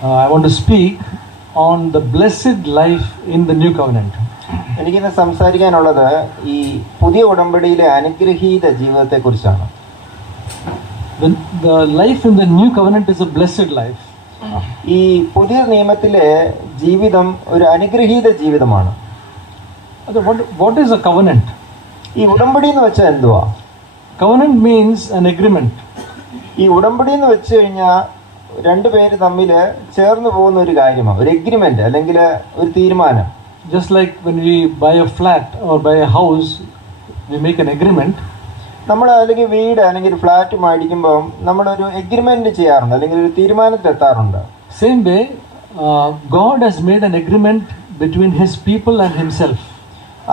I want to speak on the blessed life in the new covenant. എനിക്കിന്ന് സംസാരിക്കാനുള്ളത് ഈ പുതിയ ഉടമ്പടിയിലെ അനുഗ്രഹീത ജീവിതത്തെക്കുറിച്ചാണ്. The life in the new covenant is a blessed life. ഈ പുതിയ നിയമത്തിലെ ജീവിതം ഒരു അനുഗ്രഹീത ജീവിതമാണ്. What is a covenant? ഈ ഉടമ്പടി എന്ന് വെച്ചാൽ എന്തുവാ? Covenant means an agreement. ഈ ഉടമ്പടി എന്ന് വെച്ച് കഴിഞ്ഞാൽ രണ്ടുപേര് തമ്മിൽ ചേർന്ന് പോകുന്ന ഒരു കാര്യമാണ്, ഒരു എഗ്രിമെന്റ് അല്ലെങ്കിൽ ഒരു തീരുമാനം. Just like when we buy a flat or buy a house, we make an agreement. നമ്മൾ അല്ലെങ്കിൽ വീട് അല്ലെങ്കിൽ ഒരു ഫ്ലാറ്റ് മേടിക്കുമ്പോൾ നമ്മളൊരു എഗ്രിമെന്റ് ചെയ്യാറുണ്ട്, അല്ലെങ്കിൽ ഒരു തീരുമാനത്തിലെത്താറുണ്ട്. Same way, God has made an agreement between His people and Himself.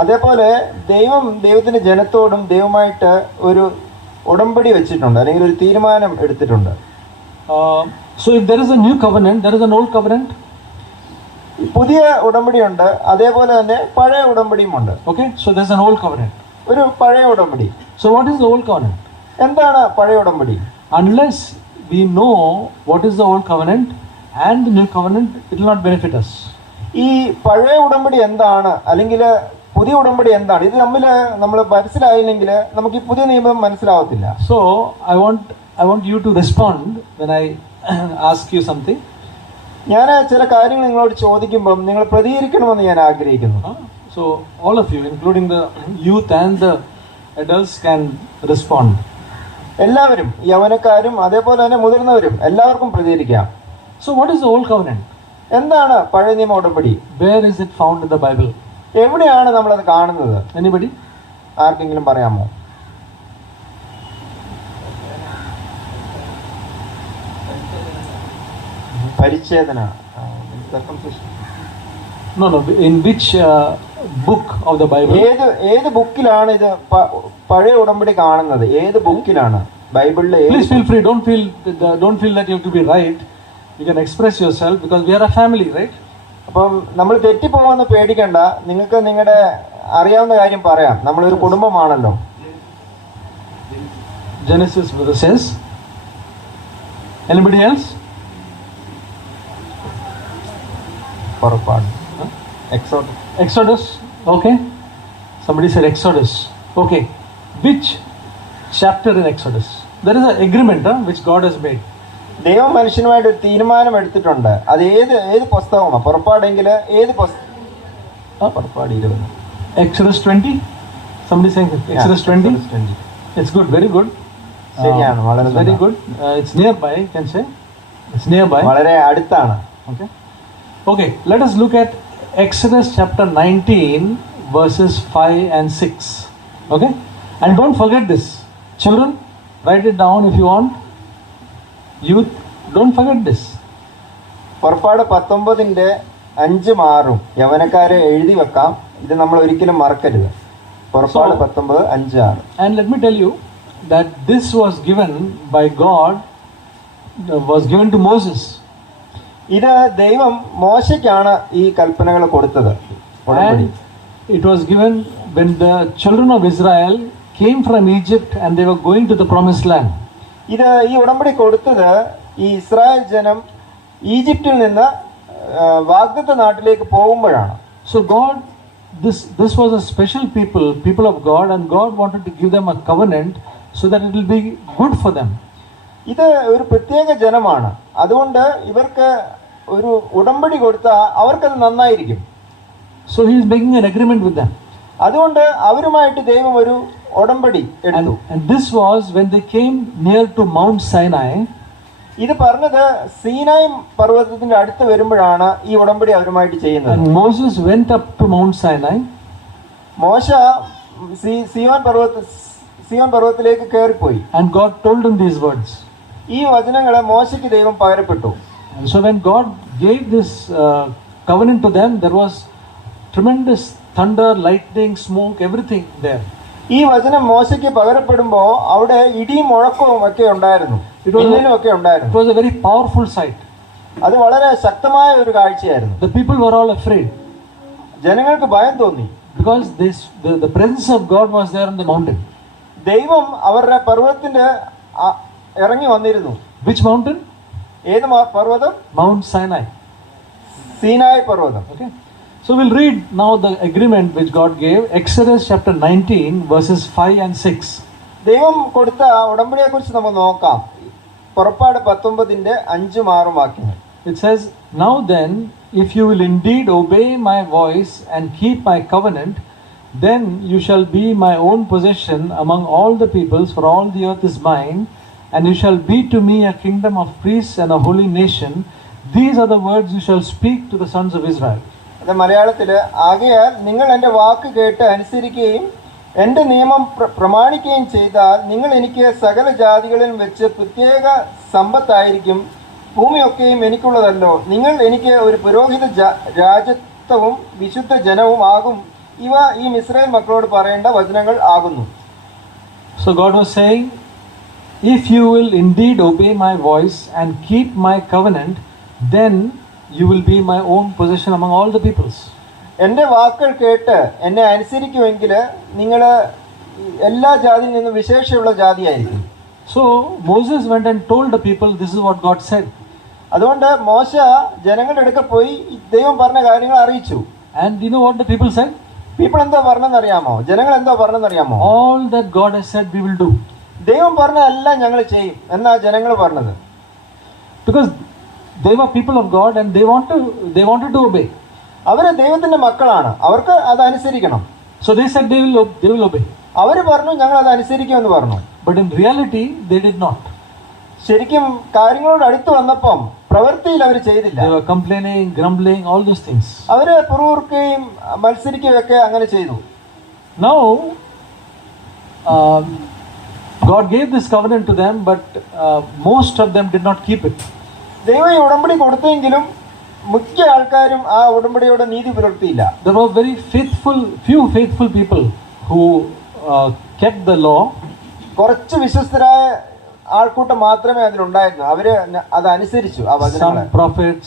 അതേപോലെ ദൈവത്തിന്റെ ജനത്തോടും ദൈവമായിട്ട് ഒരു ഉടമ്പടി വെച്ചിട്ടുണ്ട്, അല്ലെങ്കിൽ ഒരു തീരുമാനം എടുത്തിട്ടുണ്ട്. So if there is a new covenant, there is an old covenant. പുതിയ ഉടമ്പടിയുണ്ട്, അതേപോലെ തന്നെ പഴയ ഉടമ്പടിയുമുണ്ട്. Okay, so there's an old covenant. ഒരു പഴയ ഉടമ്പടി. So what is the old covenant? എന്താണ് പഴയ ഉടമ്പടി? Unless we know what is the old covenant and the new covenant, it will not benefit us. ഈ പഴയ ഉടമ്പടി എന്താണ് അല്ലെങ്കിൽ പുതിയ ഉടമ്പടി എന്താണ്, ഇത് നമ്മൾ മനസ്സിലായില്ലെങ്കിൽ നമുക്ക് ഈ പുതിയ നിയമം മനസ്സിലാവത്തില്ല. So I want you to respond when I ask you something. ഞാൻ ചില കാര്യങ്ങൾ നിങ്ങളോട് ചോദിക്കുമ്പോൾ നിങ്ങൾ പ്രതികരിക്കണമെന്ന് ഞാൻ ആഗ്രഹിക്കുന്നു. So all of you, including the youth and the adults, can respond. എല്ലാവരും, യൗവനക്കാരും അതേപോലെ തന്നെ മുതിർന്നവരും എല്ലാവർക്കും പ്രതികരിക്കാം. So what is the old covenant? എന്താണ് പഴയ നിയമ ഉടമ്പടി? Where is it found in the Bible? എവിടെയാണ് നമ്മളത് കാണുന്നത്? Anybody? ആർക്കെങ്കിലും പറയാമോ? പരിച്ഛേദന. No. In which book of the Bible? ഏത് ബുക്കിലാണ് ഇത് പഴയ ഉടമ്പടി കാണുന്നത്? ഏത് ബുക്കിലാണ് ബൈബിളിലെ? Please feel free. Don't feel that you have to be right. You can express yourself because we are a family, right? അപ്പം നമ്മൾ തെറ്റിപ്പോവാന്ന് പേടിക്കണ്ട. നിങ്ങൾക്ക് നിങ്ങളുടെ അറിയാവുന്ന കാര്യം പറയാം. നമ്മളൊരു കുടുംബമാണല്ലോ. Genesis says. Anybody else? പുറപ്പാട്. Exodus. Okay. Somebody said Exodus. Okay. Which chapter in Exodus? There is an agreement which God has made. ദൈവം മനുഷ്യനുമായിട്ട് ഒരു തീരുമാനം എടുത്തിട്ടുണ്ട്. അത് ഏത് പുസ്തകമാണ്? പുറപ്പാടെങ്കിൽ ഏത് പുസ്തകം? പുറപ്പാട് 20. Exodus 20. Somebody saying Exodus 20. It's good. Very good. ശരിയാണ്, വളരെ very good. It's nearby. You can say it's nearby. വളരെ അടുത്താണ്. Okay. Let us look at Exodus chapter 19 verses 5 and 6. Okay. And don't forget this. Children, write it down if you want. Youth, don't forget this. പുറപ്പാട് 19:5-6 യവനക്കാരെ എഴുതി വെക്കാം. ഇത് നമ്മൾ ഒരിക്കലും മറക്കരുത്. പുറപ്പാട് 19:5-6. And let me tell you that this was given by God, was given to Moses. ഇത് ദൈവം മോശയ്ക്കാണ് ഈ കൽപ്പനകൾ കൊടുത്തത്. And it was given when the children of Israel came from Egypt and they were going to the promised land. ഇത് ഈ ഉടമ്പടി കൊടുത്തത് ഈ ഇസ്രായേൽ ജനം ഈജിപ്തിൽ നിന്ന് വാഗ്ദത്ത നാട്ടിലേക്ക് പോകുമ്പോഴാണ്. So God, this was a special people of God, and God wanted to give them a covenant so that it will be good for them. ഇത് ഒരു പ്രത്യേക ജനമാണ്, അതുകൊണ്ട് ഇവർക്ക് ഒരു ഉടമ്പടി കൊടുത്താൽ അവർക്കത് നന്നായിരിക്കും. So he is making an agreement with them. അതുകൊണ്ട് അവരുമായിട്ട് ദൈവം ഒരു ഉടമ്പടി എടുത്തു. And this was when they came near to Mount Sinai. ഇത് പറഞ്ഞത് സീനായ് പർവ്വതത്തിന്റെ അടുത്ത് വരുമ്പോഴാണ് ഈ ഉടമ്പടി അവരുമായിട്ട് ചെയ്യുന്നത്. And Moses went up to Mount Sinai. മോശ സീയോൻ പർവ്വതത്തിലേക്ക് കയറിപ്പോയി. And God told him these words. ഈ വചനങ്ങളെ മോശയ്ക്ക് ദൈവം പകരപ്പെട്ടു. And so when God gave this covenant to them, there was tremendous thunder, lightning, smoke, everything there. ഈ വചനം മോശയ്ക്ക് പകരപ്പെടുമ്പോൾ അവിടെ ഇടിയും മുഴക്കവും ഒക്കെ ഉണ്ടായിരുന്നു, മിന്നലും ഒക്കെ ഉണ്ടായിരുന്നു. It was a very powerful sight. അത് വളരെ ശക്തമായ ഒരു കാഴ്ചയായിരുന്നു. The people were all afraid. ജനങ്ങൾക്ക് ഭയം തോന്നി. Because the presence of God was there on the mountain. ദൈവം അവരുടെ പർവ്വതത്തിന്റെ ഇറങ്ങി വന്നിരുന്നു. Which mountain? ഏത് പർവ്വതം? Mount Sinai. സീനായ് പർവ്വതം. Okay. So we'll read now the agreement which God gave, Exodus chapter 19 verses 5 and 6. ദൈവം കൊടുത്ത ഉടമ്പടിയെ കുറിച്ച് നമുക്ക് നോക്കാം. പുറപ്പാട് 19:5-6 വാക്യങ്ങൾ. It says, "Now then, if you will indeed obey my voice and keep my covenant, then you shall be my own possession among all the peoples, for all the earth is mine, and you shall be to me a kingdom of priests and a holy nation. These are the words you shall speak to the sons of Israel." അത് മലയാളത്തില്, ആകയാൽ നിങ്ങൾ എൻ്റെ വാക്ക് കേട്ട് അനുസരിക്കുകയും എൻ്റെ നിയമം പ്രമാണിക്കുകയും ചെയ്താൽ നിങ്ങൾ എനിക്ക് സകല ജാതികളിലും വെച്ച് പ്രത്യേക സമ്പത്തായിരിക്കും. ഭൂമിയൊക്കെയും എനിക്കുള്ളതല്ലോ. നിങ്ങൾ എനിക്ക് ഒരു പുരോഹിത രാജത്വവും വിശുദ്ധ ജനവും ആകും. ഇവ ഈ ഇസ്രായേൽ മക്കളോട് പറയേണ്ട വചനങ്ങൾ ആകുന്നു. So God was saying, if you will indeed obey my voice and keep my covenant, then you will be my own possession among all the peoples. എൻ്റെ വാക്കുകൾ കേട്ട് എന്നെ അനുസരിക്കുമെങ്കിൽ നിങ്ങൾ എല്ലാ ജാതിയിൽ നിന്നും വിശേഷമുള്ള ജാതിയായിരിക്കും. So Moses went and told the people, this is what God said. അതുകൊണ്ട് മോശ ജനങ്ങളുടെ അടുക്കൽ പോയി ദൈവം പറഞ്ഞ കാര്യങ്ങൾ അറിയിച്ചു. And you know what the people said? People എന്തോ പറഞ്ഞെന്നറിയാമോ? ജനങ്ങൾ എന്തോ പറഞ്ഞെന്നറിയാമോ? All that God has said we will do. ദൈവം പറഞ്ഞതെല്ലാം ഞങ്ങൾ ചെയ്യും എന്നാ ജനങ്ങൾ പറഞ്ഞത്. Because they were people of God and they wanted to obey. അവര് ദൈവത്തിന്റെ മക്കളാണ്, അവർക്ക് അത് അനുസരിക്കണം. So they said they will obey. അവര് പറഞ്ഞു ഞങ്ങൾ അത് അനുസരിക്കുമെന്ന് പറഞ്ഞു. But in reality they did not. ശരിക്കും കാര്യങ്ങളോട് അടുത്ത് വന്നപ്പം പ്രവൃത്തിയിൽ അവർ ചെയ്തില്ല. They were complaining, grumbling, all those things. അവര് പുറകുറുക്കുകയും മത്സരിക്കുകയും ഒക്കെ അങ്ങനെ ചെയ്തു. Now God gave this covenant to them, but most of them did not keep it. ദൈവം ഈ ഉടമ്പടി കൊടുത്തെങ്കിലും മിക്ക ആൾക്കാരും ആ ഉടമ്പടിയോട് നീതി പുലർത്തിയില്ല. There were few faithful people who kept the law. കുറച്ച് വിശ്വസ്തരായ ആൾക്കൂട്ടം മാത്രമേ അതിലുണ്ടായിരുന്നു. അവര് അത് അനുസരിച്ചു ആ വചനങ്ങളെ. Some prophets,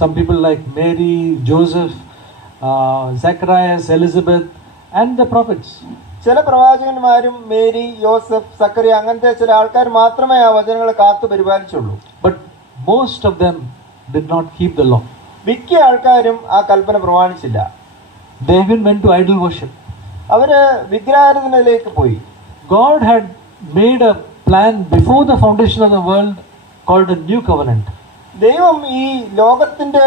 some people like Mary, Joseph, Zacharias, Elizabeth, and the prophets. ചില പ്രവാചകന്മാരും മേരി, യോസഫ്, സക്കറിയ അങ്ങനത്തെ ചില ആൾക്കാർ മാത്രമേ ആ വചനങ്ങളെ കാത്തു പരിപാലിച്ചുള്ളൂ. But most of them did not keep the law. മിക്ക ആൾക്കാരും ആ കൽപ്പന പ്രമാണിച്ചില്ല. They even went to idol worship. അവര് വിഗ്രഹാരാധനയിലേക്ക് പോയി. God had made a plan before the foundation of the world called a new covenant. ദൈവം ഈ ലോകത്തിന്റെ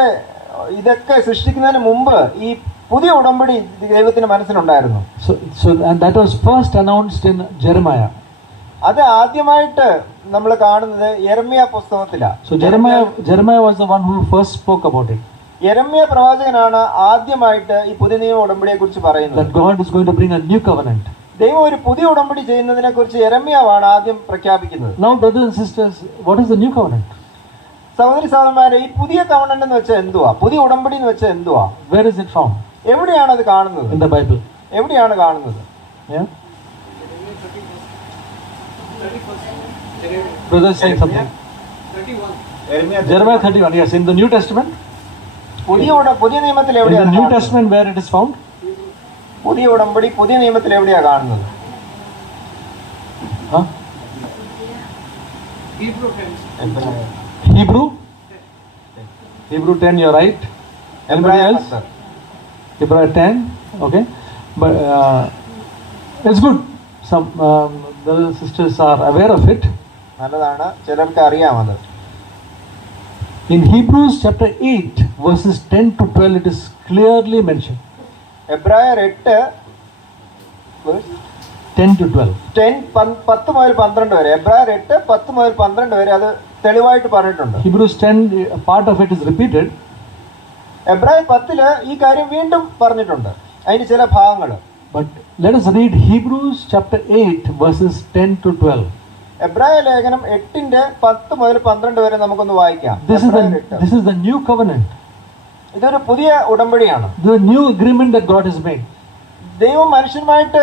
ഇതൊക്കെ സൃഷ്ടിക്കുന്നതിന് മുമ്പ് ഈ പുതിയ ഉടമ്പടി ദൈവത്തിന്റെ മനസ്സിലുണ്ടായിരുന്നു. So and that was first announced in Jeremiah. അത് ആദ്യമായിട്ട് നമ്മൾ കാണുന്നത് യെരമ്യ പുസ്തകത്തിലാണ്. So Jeremiah was the one who first spoke about it. യെരമ്യ പ്രവാചകനാണ് ആദ്യമായിട്ട് ഈ പുതിയ നിയമ ഉടമ്പടിയെ കുറിച്ച് പറയുന്നത്. That God is going to bring a new covenant. ദൈവം ഒരു പുതിയ ഉടമ്പടി ചെയ്യുന്നതിനെ കുറിച്ച് യെരമ്യാവാണ് ആദ്യം പ്രഖ്യാപിക്കുന്നത്. Now brothers and sisters, what is the new covenant? സഹോദരി സഹോദരന്മാരെ, ഈ പുതിയ കവണന്റ് എന്ന് വെച്ചാൽ എന്തുവാ? പുതിയ ഉടമ്പടി എന്ന് വെച്ചാൽ എന്തുവാ? Where is it found? എവിടെയാണ് അത് കാണുന്നത്? In the Bible. എവിടെയാണ് കാണുന്നത്? Yeah. Brothers saying something. 31. Jeremiah 31. Yes, in the New Testament. പുതിയ നിയമത്തിൽ In എവിടെയാണ്? the New Testament where it is found? പുതിയ ഉടമ്പടി പുതിയ നിയമത്തിൽ എവിടെയാ കാണുന്നത്? Hebrew 10, you're right. Anybody else? Hebrew 10, okay. But it's good. Some brothers and sisters are aware of it. നല്ലതാണ്, ചിലർക്ക് അറിയാമത്. In Hebrews chapter 8 verses 10 to 12 it is clearly mentioned. എബ്രായർ 8 10 to 12. 10 മുതൽ 12 വരെ. എബ്രായർ 8 10 മുതൽ 12 വരെ അത് തെളിവായിട്ട് പറഞ്ഞിട്ടുണ്ട്. Hebrews 10, part of it is repeated. എബ്രായർ 10 ഈ കാര്യം വീണ്ടും പറഞ്ഞിട്ടുണ്ട്, അതിന് ചില ഭാഗങ്ങൾ. But let us read Hebrews chapter 8 verses 10 to 12. എബ്രായ ലേഖനം 8 10 മുതൽ 12 വരെ നമുക്കൊന്ന് വായിക്കാം. This is the new covenant. ഇതൊരു പുതിയ ഉടമ്പടിയാണ്. The new agreement that God has made. ദൈവം മനുഷ്യനുമായിട്ട്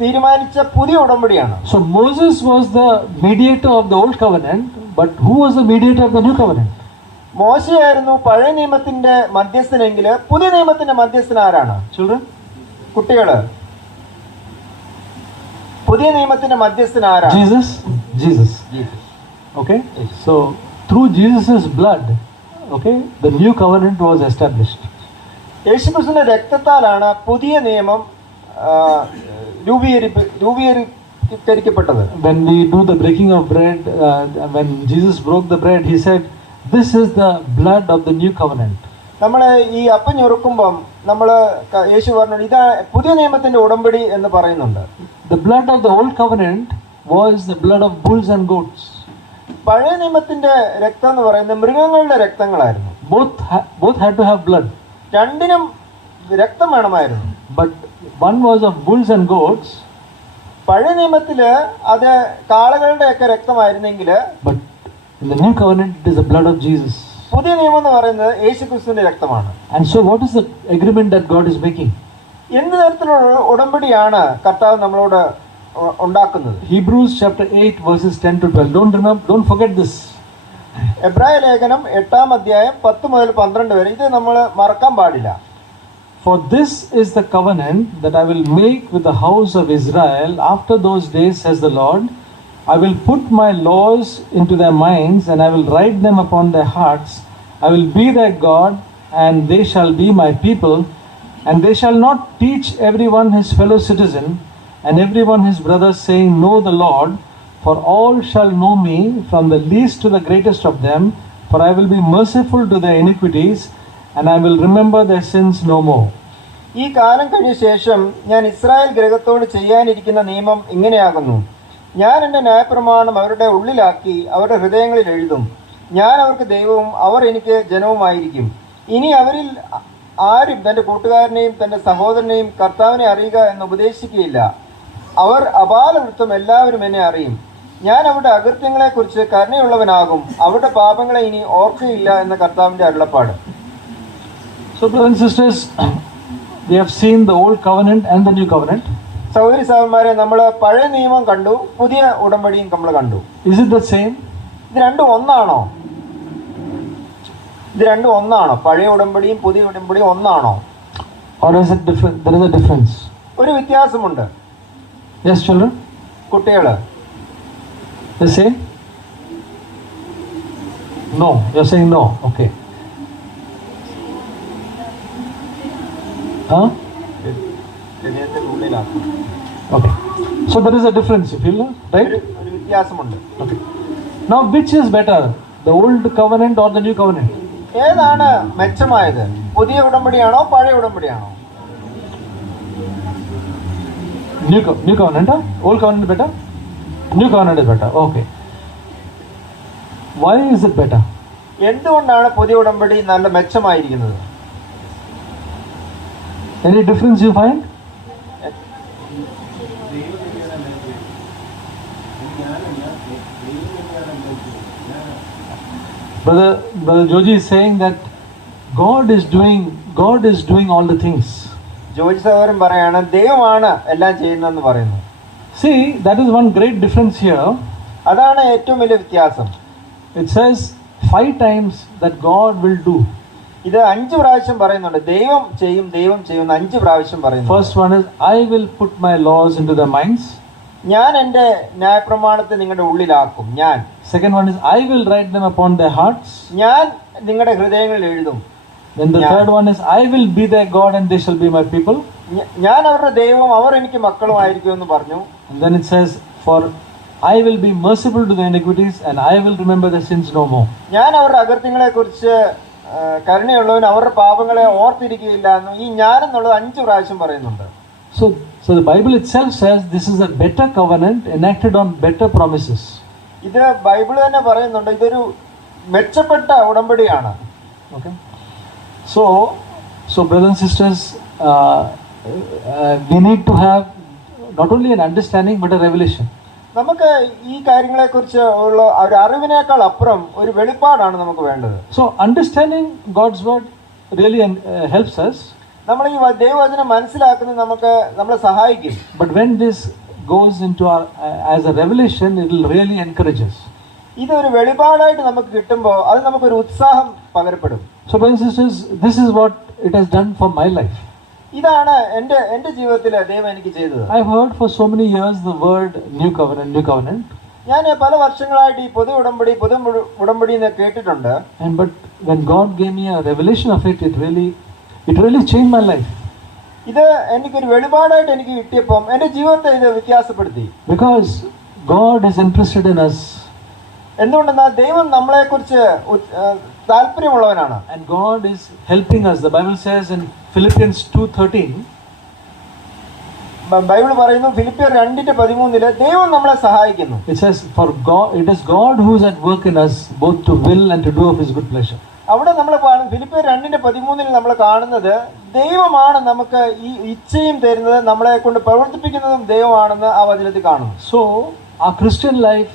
തീരുമാനിച്ച പുതിയ ഉടമ്പടിയാണ്. So Moses was the mediator of the old covenant, but who was the mediator of the new covenant? മോശയായിരുന്നു പഴയ നിയമത്തിന്റെ മധ്യസ്ഥനെങ്കിൽ പുതിയ നിയമത്തിന്റെ മധ്യസ്ഥൻ ആരാണ്? Children? കുട്ടികള്, പുതിയ നിയമത്തിന്റെ മധ്യസ്ഥൻ ആരാണ്? Jesus. Okay. So through Jesus' blood, okay, the new covenant was established. യേശുക്രിസ്തുവിന്റെ രക്തത്താലാണ് പുതിയ നിയമം രൂപീകരിക്കപ്പെട്ടത്. When we do the breaking of bread, when Jesus broke the bread, he said, "This is the blood of the new covenant." നമ്മൾ ഈ അപ്പം ഞൊറുക്കുമ്പം നമ്മൾ യേശു പറഞ്ഞു ഇതാ പുതിയ നിയമത്തിന്റെ ഉടമ്പടി എന്ന് പറയുന്നുണ്ട്. The blood of the old covenant was the blood of bulls and goats. പഴയ നിയമത്തിന്റെ രക്തം എന്ന് പറയുന്നത് മൃഗങ്ങളുടെ രക്തങ്ങളായിരുന്നു. Both had to have blood. രണ്ടിനും രക്തം വേണമായിരുന്നു. But one was of bulls and goats. പഴയ നിയമത്തില് അത് കാളകളുടെ ഒക്കെ രക്തമായിരുന്നെങ്കിൽ, but in the new covenant it is the blood of Jesus. പുതിയ നിയമം എന്ന് പറയുന്നത് യേശുക്രിസ്തുവിന്റെ രക്തമാണ്. And so what is the agreement that God is making? എന്ത് തരത്തിലുള്ള ഉടമ്പടിയാണ് കർത്താവ് നമ്മളോട് ഉണ്ടാക്കുന്നത്? Hebrews chapter 8 verses 10 to 12. Don't forget this. എബ്രായ ലേഖനം 8-ാം അധ്യായം 10 മുതൽ 12 വരെ ഇത് നമ്മൾ മറക്കാൻ പാടില്ല. For this is the covenant that I will make with the house of Israel after those days, says the Lord. I will put my laws into their minds and I will write them upon their hearts. I will be their God and they shall be my people. And they shall not teach everyone his fellow citizen and everyone his brother, saying, Know the Lord, for all shall know me, from the least to the greatest of them. For I will be merciful to their iniquities and I will remember their sins no more. ഈ കാലം കഴിഞ്ഞ ശേഷം ഞാൻ Israel ഗൃഹത്തോട് ചെയ്യാനിരിക്കുന്ന നിയമം ഇങ്ങനെയാകുന്നു. ഞാൻ എൻ്റെ ന്യായപ്രമാണം അവരുടെ ഉള്ളിലാക്കി അവരുടെ ഹൃദയങ്ങളിൽ എഴുതും. ഞാൻ അവർക്ക് ദൈവവും അവർ എനിക്ക് ജനവുമായിരിക്കും. ഇനി അവരിൽ ആരും തൻ്റെ കൂട്ടുകാരനെയും തൻ്റെ സഹോദരനെയും കർത്താവിനെ അറിയുക എന്ന് ഉപദേശിക്കുകയില്ല. അവർ അപാലവൃത്തം എല്ലാവരും എന്നെ അറിയും. ഞാൻ അവരുടെ അകൃത്യങ്ങളെക്കുറിച്ച് കരുണയുള്ളവനാകും. അവരുടെ പാപങ്ങളെ ഇനി ഓർക്കുകയില്ല എന്ന കർത്താവിൻ്റെ അരുളപ്പാട്. So brothers and sisters, we have seen the old covenant and the new covenant. സഹോദരി സഹോദരന്മാരെ, നമ്മൾ പഴയ നിയമം കണ്ടു, പുതിയ ഉടമ്പടിയും നമ്മൾ കണ്ടു. Is it the same? ഇത് രണ്ടും ഒന്നാണോ? ഇത് രണ്ടും ഒന്നാണോ? പഴയ ഉടമ്പടിയും പുതിയ ഉടമ്പടിയും ഒന്നാണോ? Or is it different? There is a difference. ഒരു വ്യത്യാസമുണ്ട്. Yes, children? കുട്ടികള് The same? No. You're saying no. Okay. Huh? Okay. So there is a difference, you feel, right? ഒരു വ്യത്യാസമുണ്ട്. Okay. Now, which is better, the old covenant or the new covenant? ഏതാണ് മെച്ചമായത്? പുതിയ ഉടമ്പടിയാണോ പഴയ ഉടമ്പടിയാണോ? New covenant, huh? Old covenant is better? New covenant is better. Okay. Why is it better? എന്തുകൊണ്ടാണ് പുതിയ ഉടമ്പടി നല്ല മെച്ചമായിരിക്കുന്നത്? Any difference you find? Brother Joji is saying that God is doing all the things. Joji സഹോദരൻ പറയാണ് ദൈവമാണ് എല്ലാം ചെയ്യുന്നതെന്ന് പറയുന്നു. See, that is one great difference here. അതാണ് ഏറ്റവും വലിയ വ്യത്യാസം. It says 5 times that God will do. ഇത് 5 പ്രാവശ്യം പറയുന്നുണ്ട്. ദൈവം ചെയ്യും 5 പ്രാവശ്യം പറയുന്നു. First one is I will put my laws into their minds. ഞാൻ എൻ്റെ ന്യായപ്രമാണത്തെ നിങ്ങളുടെ ഉള്ളിലാക്കും. ഞാൻ. Second one is I will write them upon their hearts. ഞാൻ നിങ്ങളുടെ ഹൃദയങ്ങളിൽ എഴുതും. Then the third one is I will be their God and they shall be my people. ഞാൻ അവരുടെ ദൈവം അവർ എനിക്ക് മക്കളുമായിരിക്കും എന്ന് പറഞ്ഞു. And then it says for I will be merciful to their iniquities and I will remember their sins no more. ഞാൻ അവരുടെ അകൃത്യങ്ങളെ കുറിച്ച് കരുണയുള്ളവൻ അവരുടെ പാപങ്ങളെ ഓർത്തിരിക്കുകയില്ല എന്ന് ഈ ഞാൻ എന്നുള്ളത് 5 പ്രാവശ്യം പറയുന്നുണ്ട്. So the Bible itself says this is a better covenant enacted on better promises. ഇത് ബൈബിൾ തന്നെ പറയുന്നുണ്ട് ഇതൊരു മെച്ചപ്പെട്ട ഉടമ്പടിയാണ്. Okay. So brothers and sisters, we need to have not only an understanding but a revelation. നമുക്ക് ഈ കാര്യങ്ങളെക്കുറിച്ച് ഉള്ള ഒരു അറിവിനേക്കാൾ അപ്പുറം ഒരു വെളിപ്പാടാണ് നമുക്ക് വേണ്ടത്. So understanding God's word really helps us. നമ്മൾ ഈ ദൈവവചനം മനസ്സിലാക്കുന്നത് നമ്മളെ സഹായിക്കും. But when this goes into our as a revelation, it will really encourage us. ഇതൊരു വെളിപാടായിട്ട് നമുക്ക് കിട്ടുമ്പോൾ അത് നമുക്കൊരു ഉത്സാഹം പകരപ്പെടും. So brothers and sisters, this is what it has done for my life. ഇതാണ് എൻ്റെ ജീവിതത്തിൽ ദൈവം എനിക്ക് ചെയ്തത്. I've heard for so many years the word new covenant. ഞാൻ പല വർഷങ്ങളായിട്ട് ഈ പുതു ഉടമ്പടി എന്ന് കേട്ടിട്ടുണ്ട്. And but when God gave me a revelation of it, it really changed my life. ഇത് എനിക്കൊരു വെളിപാടായിട്ട് എനിക്ക് കിട്ടിയപ്പോൾ എൻ്റെ ജീവിതത്തെ ഇത് വ്യത്യാസപ്പെടുത്തി. Because God is interested in us. എന്തുകൊണ്ടെന്നാൽ ദൈവം നമ്മളെക്കുറിച്ച് താല്പര്യമുള്ളവനാണ്. And God is helping us. The Bible says in Philippians 2:13. Bible പറയുന്നു ഫിലിപ്പിയർ 2:13 ദൈവം നമ്മളെ സഹായിക്കുന്നു. It says it is God who is at work in us both to will and to do of his good pleasure. അവിടെ നമ്മൾ ഫിലിപ്പിയർ 2:13 നമ്മൾ കാണുന്നത് ദൈവമാണ് നമുക്ക് ഈ ഇച്ഛയും തരുന്നത്, നമ്മളെ കൊണ്ട് പ്രവർത്തിപ്പിക്കുന്നതും ദൈവമാണെന്ന് ആ വചനത്തിൽ കാണുന്നു. So our Christian life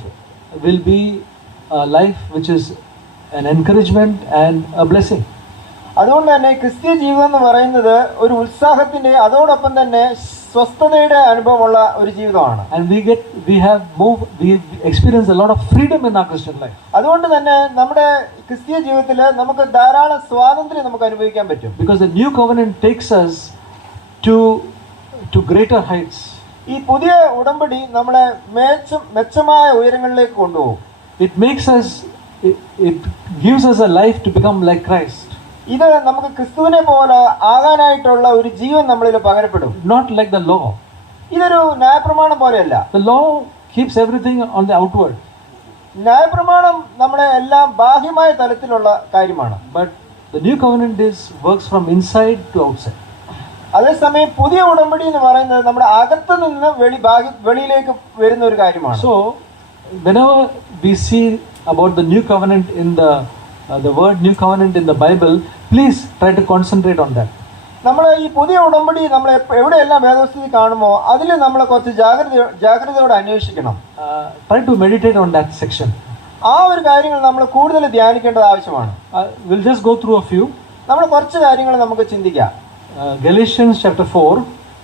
will be a life which is an encouragement and a blessing. അതുകൊണ്ട് തന്നെ ക്രിസ്തീയ ജീവിതം എന്ന് പറയുന്നത് ഒരു ഉത്സാഹത്തിന്റെ അതോടൊപ്പം തന്നെ സ്വസ്ഥതയുടെ അനുഭവമുള്ള ഒരു ജീവിതമാണ്. And we experience a lot of freedom in our Christian life. അതുകൊണ്ട് തന്നെ നമ്മുടെ ക്രിസ്തീയ ജീവിതത്തിൽ നമുക്ക് ധാരാളം സ്വാതന്ത്ര്യം നമുക്ക് അനുഭവിക്കാൻ പറ്റും. Because the new covenant takes us to greater heights. ഈ പുതിയ ഉടമ്പടി നമ്മളെ മെച്ചമായ ഉയരങ്ങളിലേക്ക് കൊണ്ടുപോകും. It gives us a life to become like Christ. ഇത് നമുക്ക് ക്രിസ്തുവിനെ പോലെ ആകാനായിട്ടുള്ള ഒരു ജീവൻ നമ്മളിൽ പകരപ്പെടും. Not like the law. ഇതൊരു ന്യായപ്രമാണം പോലെയല്ല. The law keeps everything on the outward. ന്യായപ്രമാണം നമ്മുടെ എല്ലാം ബാഹ്യമായ തലത്തിലുള്ള കാര്യമാണ്. But the new covenant works from inside to outside. അതേസമയം പുതിയ ഉടമ്പടി എന്ന് പറയുന്നത് നമ്മുടെ അകത്ത് നിന്ന് വെളിയിലേക്ക് വരുന്ന ഒരു കാര്യമാണ്. So whenever we see about the new covenant in the word new covenant in the Bible, please try to concentrate on that. നമ്മൾ ഈ പുതിയ ഉടമ്പടി നമ്മൾ എവിടെയെല്ലാം വേദപുസ്തകത്തിൽ കാണുമോ അതിൽ നമ്മൾ കുറച്ച് ജാഗ്രതയോടെ അന്വേഷിക്കണം. Try to meditate on that section. ആ ഒരു കാര്യങ്ങൾ നമ്മൾ കൂടുതൽ ധ്യാനിക്കേണ്ടത് ആവശ്യമാണ്. We'll just go through a few. നമ്മൾ കുറച്ച് കാര്യങ്ങൾ നമുക്ക് ചിന്തിക്കാം. Galatians chapter 4.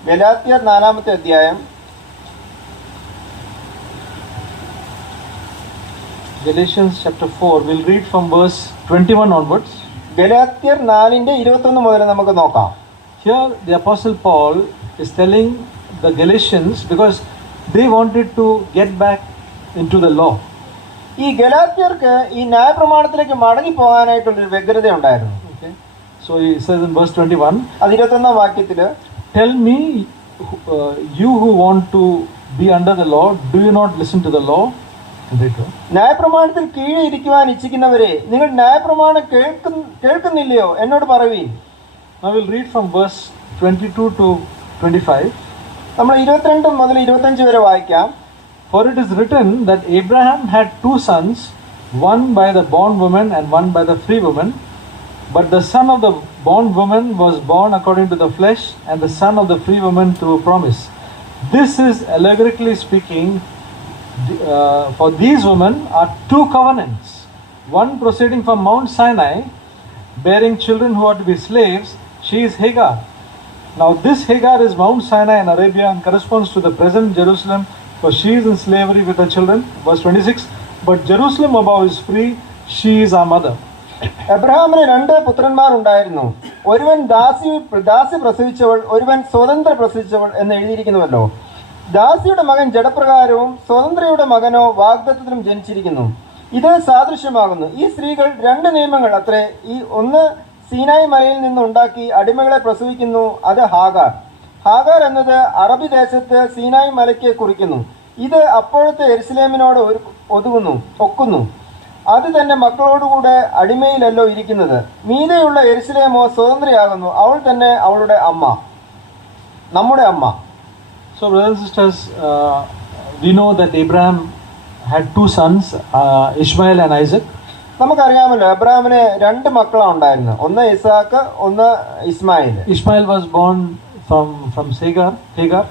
ഗലാത്യർ 4-ാമത്തെ അധ്യായം. Galatians chapter 4. We'll read from verse 21 onwards. ഗലാത്യർ 4:21 മുതൽ നമുക്ക് നോക്കാം. Here the apostle Paul is telling the Galatians because they wanted to get back into the law. ഈ ഗലാത്യർക്ക് ഈ ന്യായപ്രമാണത്തിലേക്ക് മടങ്ങി പോകാനായിട്ടുള്ളൊരു വ്യഗ്രത ഉണ്ടായിരുന്നു. Okay. So he says in verse 21. അത് 21-ാം വാക്യത്തിൽ, tell me, you who want to be under the law, do you not listen to the law? ന്യായപ്രമാണത്തിൽ കീഴെ ഇരിക്കുവാൻ ഇച്ഛിക്കുന്നവരെ നിങ്ങൾ ന്യായപ്രമാണം കേൾക്കുന്നില്ലയോ എന്നോട് പറയുവീൻ. Now we'll read from verse 22 to 25. നമ്മൾ 22 മുതൽ 25 വരെ വായിക്കാം. For it is written that Abraham had two sons, one by the bondwoman and one by the free woman. But the son of the bondwoman was born according to the flesh, and the son of the free woman through promise. This is allegorically speaking. For these women are two covenants, one proceeding from Mount Sinai, bearing children who are to be slaves. She is Hagar. Now this Hagar is Mount Sinai in Arabia and corresponds to the present Jerusalem, for she is in slavery with her children. Verse 26. But Jerusalem above is free, she is our mother. എബ്രഹാമിന് 2 പുത്രന്മാർ ഉണ്ടായിരുന്നു, ഒരുവൻ ദാസി പ്രസവിച്ചവൾ, ഒരുവൻ സ്വതന്ത്ര പ്രസവിച്ചവൾ എന്ന് എഴുതിയിരിക്കുന്നുവല്ലോ. ദാസിയുടെ മകൻ ജഡപ്രകാരവും സ്വതന്ത്രയുടെ മകനോ വാഗ്ദത്തത്തിലും ജനിച്ചിരിക്കുന്നു. ഇത് സാദൃശ്യമാകുന്നു. ഈ സ്ത്രീകൾ 2 നിയമങ്ങൾ അത്രേ. ഈ ഒന്ന് സീനായി മലയിൽ നിന്ന് ഉണ്ടാക്കി അടിമകളെ പ്രസവിക്കുന്നു, അത് ഹാഗാർ. ഹാഗാർ എന്നത് അറബി ദേശത്ത് സീനായി മലയ്ക്ക് കുറിക്കുന്നു. ഇത് അപ്പോഴത്തെ യെരുശലേമിനോട് ഒക്കുന്നു. അത് തന്നെ മക്കളോടുകൂടെ അടിമയിലല്ലോ ഇരിക്കുന്നത്. മീതെയുള്ള യെരുശലേമോ സ്വതന്ത്രയാകുന്നു, അവൾ തന്നെ അവളുടെ അമ്മ, നമ്മുടെ അമ്മ. So brothers and sisters, we know that Abraham had two sons, Ishmael and Isaac. നമുക്കറിയാമല്ലോ എബ്രഹാമിന് 2 മക്കളാണ് ഉണ്ടായിരുന്നത്, ഒന്ന് ഇസാക്ക്, ഒന്ന് Ismail. Ishmael was born from Hagar.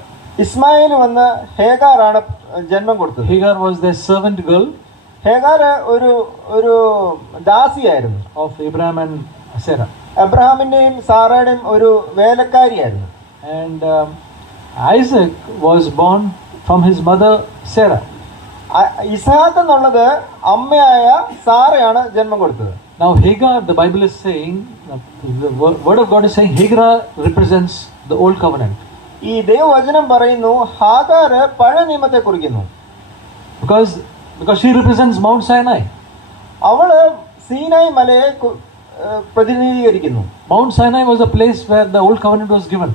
Ismail വന്ന് ഹേഗാറാണ് ജന്മം കൊടുത്തത്. Hagar was their servant girl. ഹേഗാർ ഒരു ദാസിയായിരുന്നു. Of Abraham and Sarah. എബ്രഹാമിന്റെയും സാറയുടെയും ഒരു വേലക്കാരിയായിരുന്നു. And Isaac was born from his mother Sarah. Ishaq എന്നുള്ളത് അമ്മയായ സാറയാണ് ജന്മം കൊടുത്തത്. Now Hagar, the Bible is saying, the word of God is saying Hagar represents the old covenant. ഈ ദൈവവചനം പറയുന്നു Hagar പഴയ നിയമത്തെ കുറിക്കുന്നു. Because because she represents Mount Sinai. അവള് സീനായ് മലയെ പ്രതിനിധീകരിക്കുന്നു. Mount Sinai was a place where the old covenant was given.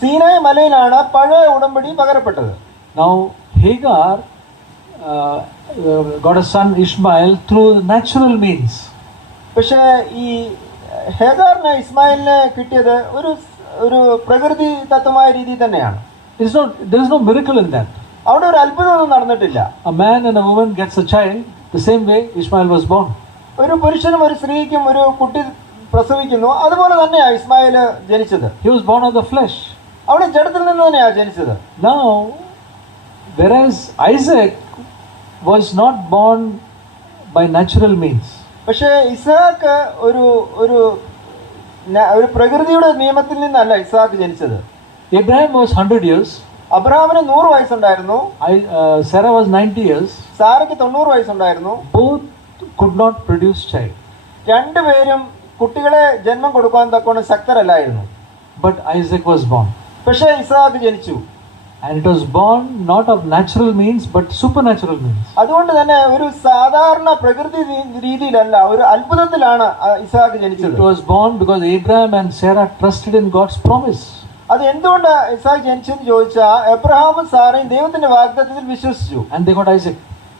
Sinai മലയിലാണ് പഴയ ഉടമ്പടി പകരപ്പെട്ടത്. Now Hagar got a son Ishmael through natural means. പക്ഷേ ഈ ഹേഗാറിന് ഇസ്മായിലിനെ കിട്ടിയത് ഒരു പ്രകൃതി തത്വമായ രീതി തന്നെയാണ്. There is no miracle in that. അവിടെ ഒരു അത്ഭുതമൊന്നും നടന്നിട്ടില്ല. A man and a woman gets a child the same way Ishmael was born. ഒരു പുരുഷനും ഒരു സ്ത്രീക്കും ഒരു കുട്ടി പ്രസവിക്കുന്നു, അതുപോലെ തന്നെയാണ് ഇസ്മായിൽ ജനിച്ചത്. He was born of the flesh. അവിടെ ജഡത്തിൽ നിന്ന് തന്നെയാണ് ജനിച്ചത്. Now, whereas Isaac was not born by natural means. പക്ഷേ ഇസ്ഹാക്ക് ഒരു പ്രകൃതിയുടെ നിയമത്തിൽ നിന്നല്ല ഇസ്ഹാക്ക് ജനിച്ചത്. Abraham was 100 years. അബ്രഹാമിന് 100 വയസ്സുണ്ടായിരുന്നു. Sarah was 90 years. സാറയ്ക്ക് 90 വയസ്സുണ്ടായിരുന്നു. Both could not produce child. രണ്ടുപേരും കുട്ടികളെ ജന്മം കൊടുക്കാൻ തക്കോണം ശക്തരല്ലായിരുന്നു. But Isaac was born. പക്ഷേ ഇസ്ഹാക്ക് ജനിച്ചു. And it was born not of natural means but supernatural means. അതുകൊണ്ട് തന്നെ ഒരു സാധാരണ പ്രകൃതി രീതിയിലല്ല, ഒരു അത്ഭുതത്തിലാണ് ഇസ്ഹാക്ക് ജനിച്ചത്. It was born because Abraham and Sarah trusted in God's promise. അത് എന്തുകൊണ്ട് ഇസ്ഹാക്ക് ജനിച്ചെന്ന് ചോദിച്ചാൽ എബ്രഹാമും സാറയും ദൈവത്തിന്റെ വാഗ്ദത്തത്തിൽ വിശ്വസിച്ചു. And they got Isaac.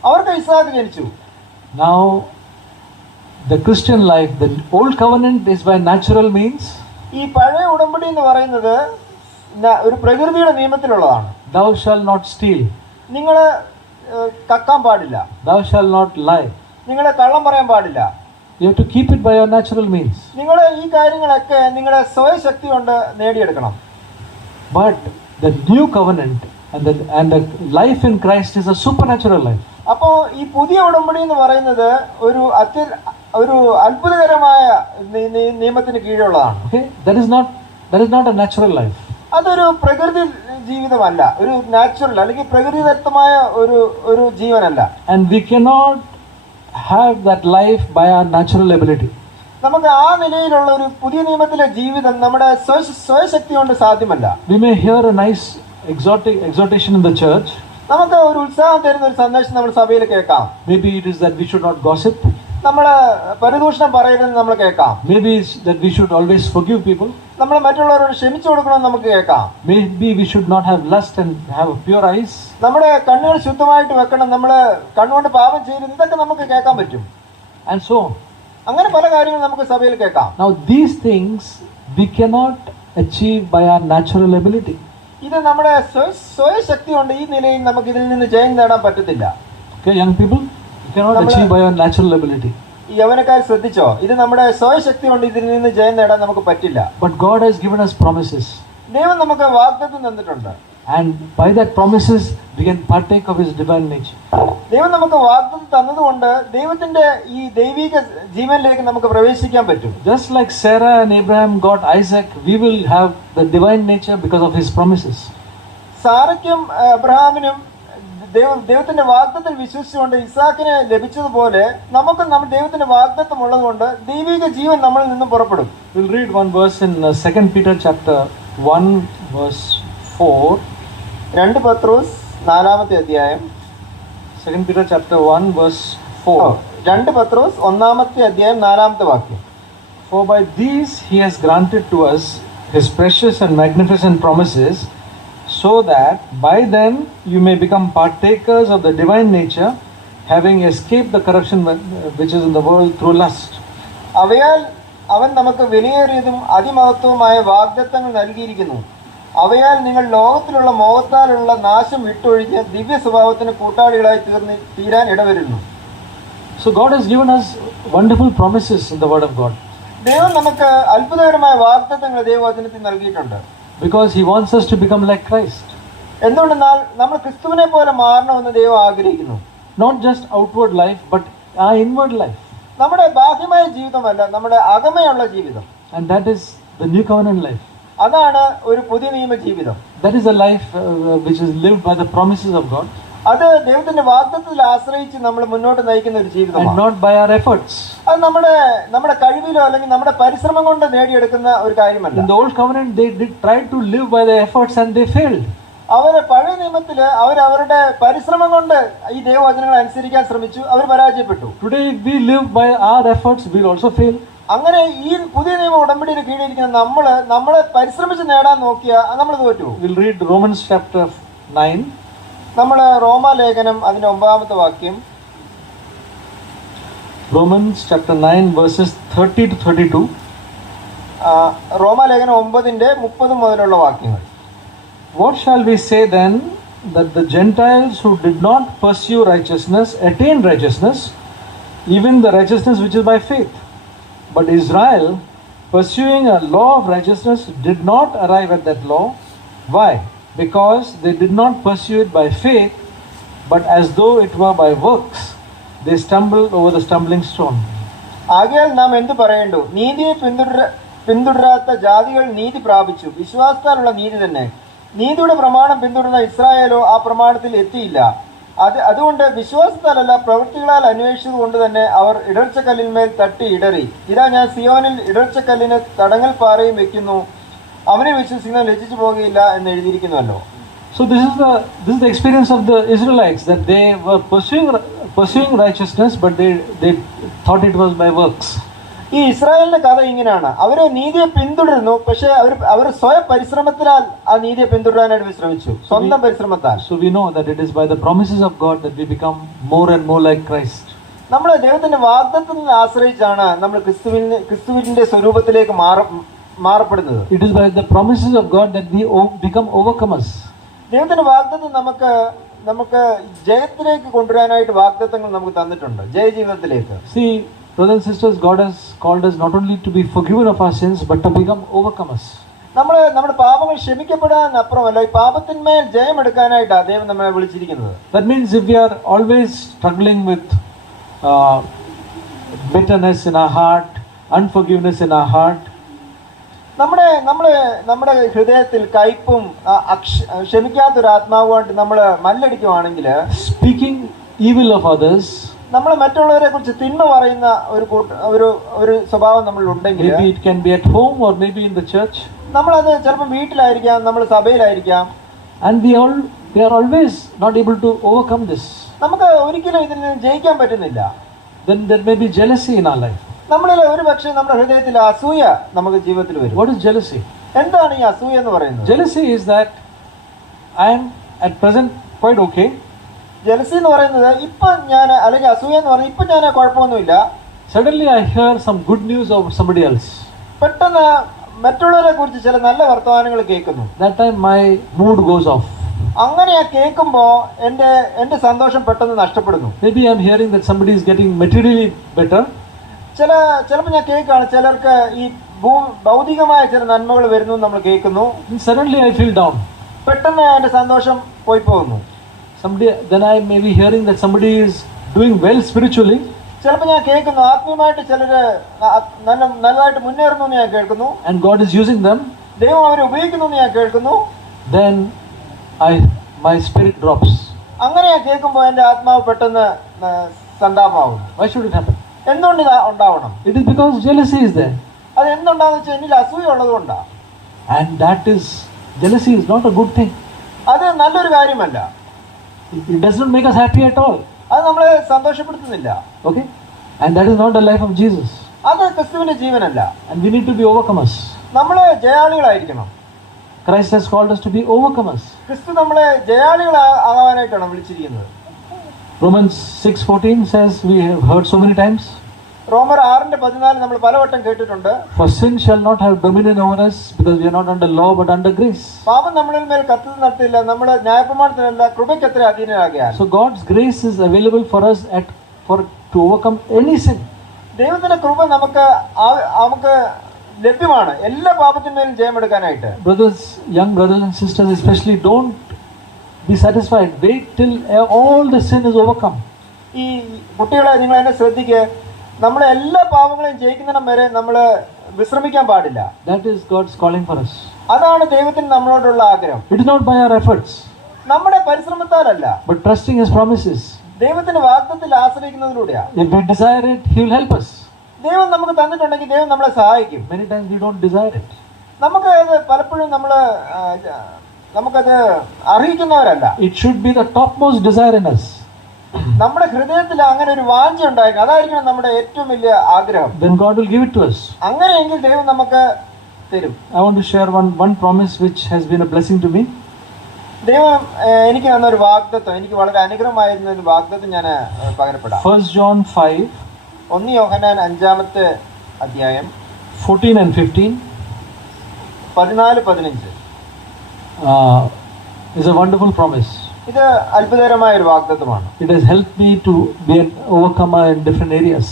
അവർക്ക് ഇസ്ഹാക്ക് ജനിച്ചു. Now the Christian life, the old covenant is by natural means. ഈ പഴയ ഉടമ്പടി എന്ന് പറയുന്നത് ഒരു പ്രകൃതിയുടെ നിയമത്തിലുള്ളതാണ്. Thou shalt not steal. നിങ്ങൾ കക്കാൻ പാടില്ല. Thou shalt not lie. നിങ്ങൾ കള്ളം പറയാൻ പാടില്ല. You have to keep it by your natural means. നിങ്ങൾ ഈ കാര്യങ്ങളൊക്കെ നിങ്ങളുടെ സ്വയശക്തി കൊണ്ട് നേടിയെടുക്കണം. But the new covenant and the life in Christ is a supernatural life. അപ്പോൾ ഈ പുതിയ ഉടമ്പടി എന്ന് പറയുന്നത് ഒരു അത്ഭുതകരമായ നിയമത്തിന് കീഴിലുള്ളതാണ്. Okay, that is not a natural life. അതൊരു പ്രകൃതി ജീവിതമല്ല, ഒരു നാച്ചുറൽ അല്ലെങ്കിൽ പ്രകൃതിദത്തമായ ഒരു ജീവനല്ല. And we cannot have that life by our natural ability. നമുക്ക് ആ നിലയിലുള്ള ഒരു പുതിയ നിയമത്തിലെ ജീവിതം നമ്മുടെ സ്വയശക്തി കൊണ്ട് സാധ്യമല്ല. We may hear a nice exhortation in the church. നമുക്ക് ഒരു ഉത്സാഹം തരുന്ന ഒരു സന്ദേശം നമ്മുടെ സഭയിൽ കേൾക്കാം. Maybe it is that we should not gossip. നമ്മൾ പരിദൂഷണം പറയരുതെന്ന് നമ്മൾ കേൾക്കാം. Maybe it's that we should always forgive people. നമ്മൾ മറ്റുള്ളവരോട് ക്ഷമിച്ചു കൊടുക്കണമെന്ന് നമുക്ക് കേൾക്കാം. Maybe we should not have lust and have pure eyes. നമ്മുടെ കണ്ണുകൾ ശുദ്ധമായിട്ട് വെക്കണം, നമ്മൾ കണ്ണുകൊണ്ട് പാപം ചെയ്യരുത്, ഇതൊക്കെ നമുക്ക് കേൾക്കാൻ പറ്റും. And so on. അങ്ങനെ പല കാര്യങ്ങളും നമുക്ക് സഭയിൽ കേൾക്കാം. Now these things we cannot achieve by our natural ability. ഇത് നമ്മുടെ സ്വയശക്തി കൊണ്ട് ഈ നിലയിൽ നമുക്ക് ഇതിൽ നിന്ന് ജയം നേടാൻ പറ്റത്തില്ല. Okay, young people, you cannot achieve by your natural ability. ഈ യൗവനക്കാർ ശ്രദ്ധിച്ചോ, ഇത് നമ്മുടെ സ്വയശക്തി കൊണ്ട് ഇതിൽ നിന്ന് ജയം നേടാൻ നമുക്ക് പറ്റില്ല. But God has given us promises. ദൈവം നമുക്ക് വാഗ്ദത്തം തന്നിട്ടുണ്ട്. And by that promises we can partake of His divine nature. ദൈവം നമുക്ക് വാഗ്ദത്തം തന്നതുകൊണ്ട് ദൈവത്തിന്റെ ഈ ദൈവിക ജീവനിലേക്ക് നമുക്ക് പ്രവേശിക്കാൻ പറ്റും. Just like Sarah and Abraham got Isaac, we will have the divine nature because of His promises. സാറയ്ക്കും അബ്രഹാമിനും ദൈവത്തിന്റെ വാഗ്ദത്തത്തിൽ വിശ്വസിച്ചുകൊണ്ട് ഇസാക്കിനെ ലഭിച്ചതുപോലെ നമുക്കും ദൈവത്തിന്റെ വാഗ്ദത്തം ഉള്ളതുകൊണ്ട് ദൈവിക ജീവൻ നമ്മളിൽ നിന്നും പുറപ്പെടും. We'll read one verse in 2 Peter chapter 1 verse 4. 2 പത്രോസ് 4-ാമത്തെ അധ്യായം. 2 Peter chapter 1 verse 4. 2 പത്രോസ് 1-ാമത്തെ അധ്യായം 4-ാമത്തെ വാക്യം. For by these He has granted to us His precious and magnificent promises, so that by them you may become partakers of the divine nature, having escaped the corruption which is in the world through lust. അവയാൽ അവൻ നമുക്ക് വിലയേറിയതും അതിമഹത്വവുമായ വാഗ്ദത്തങ്ങൾ നൽകിയിരിക്കുന്നു. അവയാൽ നിങ്ങൾ ലോകത്തിലുള്ള മോഹത്താലുള്ള നാശം വിട്ടൊഴിഞ്ഞ് ദിവ്യ സ്വഭാവത്തിന് കൂട്ടാളികളായി തീരാൻ ഇടവരുന്നു. So God has given us wonderful promises in the Word of God. ദൈവം നമുക്ക് അത്ഭുതകരമായ വാഗ്ദത്തങ്ങൾ ദൈവവചനത്തിൽ നൽകിയിട്ടുണ്ട്. Because He wants us to become like Christ. എന്തുകൊണ്ടെന്നാൽ നമ്മൾ ക്രിസ്തുവിനെ പോലെ മാറണമെന്ന് ദൈവം ആഗ്രഹിക്കുന്നു. Not just outward life, but our inward life. നമ്മുടെ ബാഹ്യമായ ജീവിതമല്ല, നമ്മുടെ അകമയുള്ള ജീവിതം. And that is the new covenant life. അതാണ് ഒരു പുതിയ നിയമ ജീവിതം. That is a life which is lived by the promises of God. അത് ദൈവത്തിന്റെ വാഗ്ദത്തത്തിൽ ആശ്രയിച്ച് നമ്മൾ മുന്നോട്ട് നയിക്കുന്ന ഒരു ജീവിതമാണ്. And not by our efforts. അത് നമ്മുടെ കഴിവിലോ അല്ലെങ്കിൽ നമ്മുടെ പരിശ്രമം കൊണ്ട് നേടിയെടുക്കുന്ന ഒരു കാര്യമല്ല. In the old covenant they did try to live by their efforts and they failed. അവര് പഴയ നിയമത്തില് അവരവരുടെ പരിശ്രമം കൊണ്ട് ഈ ദൈവവചനങ്ങൾ അനുസരിക്കാൻ ശ്രമിച്ചു, അവർ പരാജയപ്പെട്ടു. Today, if we live by our efforts, we'll also fail. അങ്ങനെ ഈ പുതിയ നിയമ ഉടമ്പടിയുടെ കീഴിലിരിക്കുന്ന നമ്മളെ പരിശ്രമിച്ച് നേടാൻ നോക്കിയാൽ നമ്മൾ തോറ്റു. We'll read Romans chapter 9. നമ്മള് റോമാലേഖനം അതിന്റെ 9-ാമത്തെ വാക്യം. Romans chapter 9 verses 30 to 32. റോമാലേഖനം 9-ന്റെ 30 മുതലുള്ള വാക്യങ്ങൾ. What shall we say then, that the Gentiles who did not pursue righteousness attained righteousness, even the righteousness which is by faith? But Israel, pursuing a law of righteousness, did not arrive at that law. Why? Because they did not pursue it by faith, but as though it were by works. They stumbled over the stumbling stone. ആകയാൽ നാം എന്തു പറയേണ്ടു? നീതിയെ പിന്തുടരാത്ത ജാതികൾ നീതി പ്രാപിച്ചു, വിശ്വാസത്താലുള്ള നീതി തന്നെ. നീതിയുടെ പ്രമാണം പിന്തുടരുന്ന ഇസ്രായേലോ ആ പ്രമാണത്തിൽ എത്തിയില്ല. അതുകൊണ്ട് വിശ്വാസത്താലല്ല, പ്രവൃത്തികളാൽ അന്വേഷിച്ചത് കൊണ്ട് തന്നെ അവർ ഇടർച്ചക്കല്ലിന്മേൽ തട്ടി ഇടറി. ഇതാ ഞാൻ സിയോനിൽ ഇടർച്ചക്കല്ലിന് തടങ്ങൽ പാറയും വെക്കുന്നു, അവനെ വിശ്വസിക്കുന്ന ലജ്ജിച്ചു പോകുകയില്ല എന്ന് എഴുതിയിരിക്കുന്നുവല്ലോ. So this is the experience of the Israelites, that they were pursuing righteousness, but they thought it was by works. ഈ ഇസ്രായേലിന്റെ കഥ ഇങ്ങനെയാണ്. അവര് നീതിയെ പിന്തുടരുന്നു, പക്ഷെ അവർ സ്വയം പരിശ്രമത്താൽ ആ നീതിയെ പിന്തുടരാനായിട്ട് വിശ്രമിച്ചു, സ്വന്തം പരിശ്രമത്താൽ. So we know that it is by the promises of God that we become more and more like Christ. നമ്മൾ ദൈവത്തിന്റെ വാഗ്ദത്തത്തെ ആശ്രയിച്ചാണ് നമ്മൾ ക്രിസ്തുവിന്റെ സ്വരൂപത്തിലേക്ക് മാറപ്പെടുന്നത്. It is by the promises of God that we become overcomers. ദൈവത്തിന്റെ വാഗ്ദത്തം നമുക്ക് ജയത്തിലേക്ക് കൊണ്ടുവരാനായിട്ട് വാഗ്ദത്തങ്ങൾ നമുക്ക് തന്നിട്ടുണ്ട്, ജയജീവിതത്തിലേക്ക്. See, brothers and sisters, God has called us not only to be forgiven of our sins, but to become overcomers. നമ്മുടെ പാപങ്ങൾ ക്ഷമിക്കപ്പെടാൻ അപ്പുറമല്ല, ഈ പാപത്തിന്മേൽ ജയമെടുക്കാനായിട്ടാണ് ദൈവം നമ്മെ വിളിച്ചിരിക്കുന്നത്. That means if we are always struggling with bitterness in our heart, unforgiveness in our heart, നമ്മുടെ ഹൃദയത്തിൽ കയ്പും ക്ഷമിക്കാത്തൊരു ആത്മാവുമായിട്ട് നമ്മൾ മല്ലടിക്കുവാണെങ്കിൽ, speaking evil of others, നമ്മൾ മറ്റുള്ളവരെ കുറിച്ച് തിന്മ പറയുന്ന ഒരു സ്വഭാവം നമ്മൾ ഉണ്ടെങ്കിൽ, maybe it can be at home or maybe in the church, നമ്മളത് ചിലപ്പോൾ വീട്ടിലായിരിക്കാം, നമ്മൾ സഭയിലായിരിക്കാം, and we are always not able to overcome this. നമുക്ക് ഒരിക്കലും ഇതിൽ നിന്ന് ജയിക്കാൻ പറ്റുന്നില്ല. Then there may be jealousy in our life. നമ്മളിൽ ഒരു പക്ഷേ നമ്മുടെ ഹൃദയത്തിൽ അസൂയ നമുക്ക് ജീവിതത്തിൽ വരും. What is jealousy? എന്താണ് ഈ അസൂയ എന്ന് പറയുന്നത്? Jealousy is that I am at present quite okay. Jealousy എന്ന് പറയുന്നത് അല്ലെങ്കിൽ അസൂയ എന്ന് പറയുന്നത് ഇപ്പൊ ഞാൻ കുഴപ്പമൊന്നുമില്ല. Suddenly I hear some good news of somebody else. പെട്ടെന്ന് മറ്റുള്ളവരെ കുറിച്ച് ചില നല്ല വർത്തമാനങ്ങൾ കേൾക്കുന്നു. That time my mood goes off. അങ്ങനെ കേൾക്കുമ്പോ എന്റെ സന്തോഷം പെട്ടെന്ന് നഷ്ടപ്പെടുന്നു. Maybe I am hearing that somebody is getting materially better. ചിലപ്പോൾ ഞാൻ കേൾക്കാണ് ചിലർക്ക് ഈ ഭൗതികമായ ചില നന്മകൾ വരുന്നു നമ്മൾ കേൾക്കുന്നു. Suddenly I feel down. പെട്ടെന്ന് എന്റെ സന്തോഷം പോയി പോകുന്നു. Then I may be hearing that somebody is doing well spiritually. ചിലപ്പോൾ ഞാൻ കേൾക്കുന്നു ആത്മീയമായിട്ട് ചിലര് നല്ലതായിട്ട് മുന്നേറുന്നു എന്ന് ഞാൻ കേൾക്കുന്നു. And God is using them. ദൈവം അവരെ ഉപയോഗിക്കുന്നു എന്ന് ഞാൻ കേൾക്കുന്നു. Then my spirit drops. അങ്ങനെ ഞാൻ കേൾക്കുമ്പോൾ എന്റെ ആത്മാവ് പെട്ടെന്ന് സന്താപമാകും. Why should it happen? എന്തുകൊണ്ട് ഇത് ഉണ്ടാവണം? It is because jealousy is there. അത് എന്തുണ്ടാന്ന് വെച്ചാൽ എന്നിൽ അസൂയ ഉള്ളത് കൊണ്ടാണ്. And jealousy is not a good thing. അത് നല്ലൊരു കാര്യമല്ല. It does not make us happy at all. അത് നമ്മളെ സന്തോഷപ്പെടുത്തുന്നില്ല. Okay? And that is not the life of Jesus. അത് ക്രിസ്തുവിന്റെ ജീവനല്ല. And we need to be overcomers. നമ്മള് ജയാളികളായിരിക്കണം. Christ has called us to be overcomers. ക്രിസ്തു നമ്മളെ ജയാളികളാകാനായിട്ടാണ് വിളിച്ചിരിക്കുന്നത്. Romans 6:14 says, we have heard so many times, റോമർ 6:14 നമ്മൾ പലവട്ടം കേട്ടിട്ടുണ്ട്. For sin shall not have dominion over us, because we are not under law but under grace. പാപം നമ്മളിൽ മേൽ കർത്തൃത്വം നടത്തില്ല, നമ്മുടെ ന്യായപ്രമാണത്തിനല്ല കൃപയ്ക്കത്ര അധീനരാകുകയാണ്. So God's grace is available for us to overcome any sin. ദൈവത്തിന്റെ കൃപ നമുക്ക് ലഭ്യമാണ് എല്ലാ പാപത്തിന്മേലും ജയമെടുക്കാനായിട്ട്. Young brothers and sisters especially, don't be satisfied. Wait till all the sin is overcome. ഈ കുട്ടികളെ നിങ്ങൾ എന്നെ ശ്രദ്ധിക്കുക, നമ്മളെ എല്ലാ പാപങ്ങളെയും ജയിക്കുന്നിടം വരെ നമ്മൾ വിശ്രമിക്കാൻ പാടില്ല. That is God's calling for us. അതാണ് ദൈവത്തിന് നമ്മളോടുള്ള ആഗ്രഹം. It is not by our efforts, നമ്മുടെ പരിശ്രമത്താലല്ല, but trusting His promises. ദൈവത്തിന്റെ വാഗ്ദത്തത്തിൽ ആശ്രയിക്കുന്നതിലൂടെയാണ്. If we desire it, He will help us. ദൈവം നമുക്ക് തന്നിട്ടുണ്ടെങ്കിൽ ദൈവം നമ്മളെ സഹായിക്കും. Many times we don't desire it. നമുക്ക് അത് പലപ്പോഴും നമ്മൾ നമുക്കത് അറിയിക്കുന്നവരല്ല. It should be the topmost desire in us. നമ്മുടെ ഹൃദയത്തിൽ അങ്ങനെ ഒരു വാഞ്ച ഉണ്ടായിരിക്കണം. അതായിരിക്കണം നമ്മുടെ ഏറ്റവും വലിയ ആഗ്രഹം. Then God will give it to us. അങ്ങനെയെങ്കിൽ ദൈവം നമുക്ക് തരും. I want to share one promise which has been a blessing to me. ദൈവം എനിക്ക് തന്നൊരു വാഗ്ദത്തം, എനിക്ക് വളരെ അനുഗ്രഹമായിരുന്ന ഒരു വാഗ്ദത്തം ഞാൻ പകരപ്പെടാം. 1 John 5 1 യോഹന്നാൻ 5-ാമത്തെ അധ്യായം 14 and 15 14-15 is a wonderful promise. ഇത് അത്ഭുതകരമായ ഒരു വാഗ്ദത്തമാണ്. It has helped me to be an overcomer in different areas.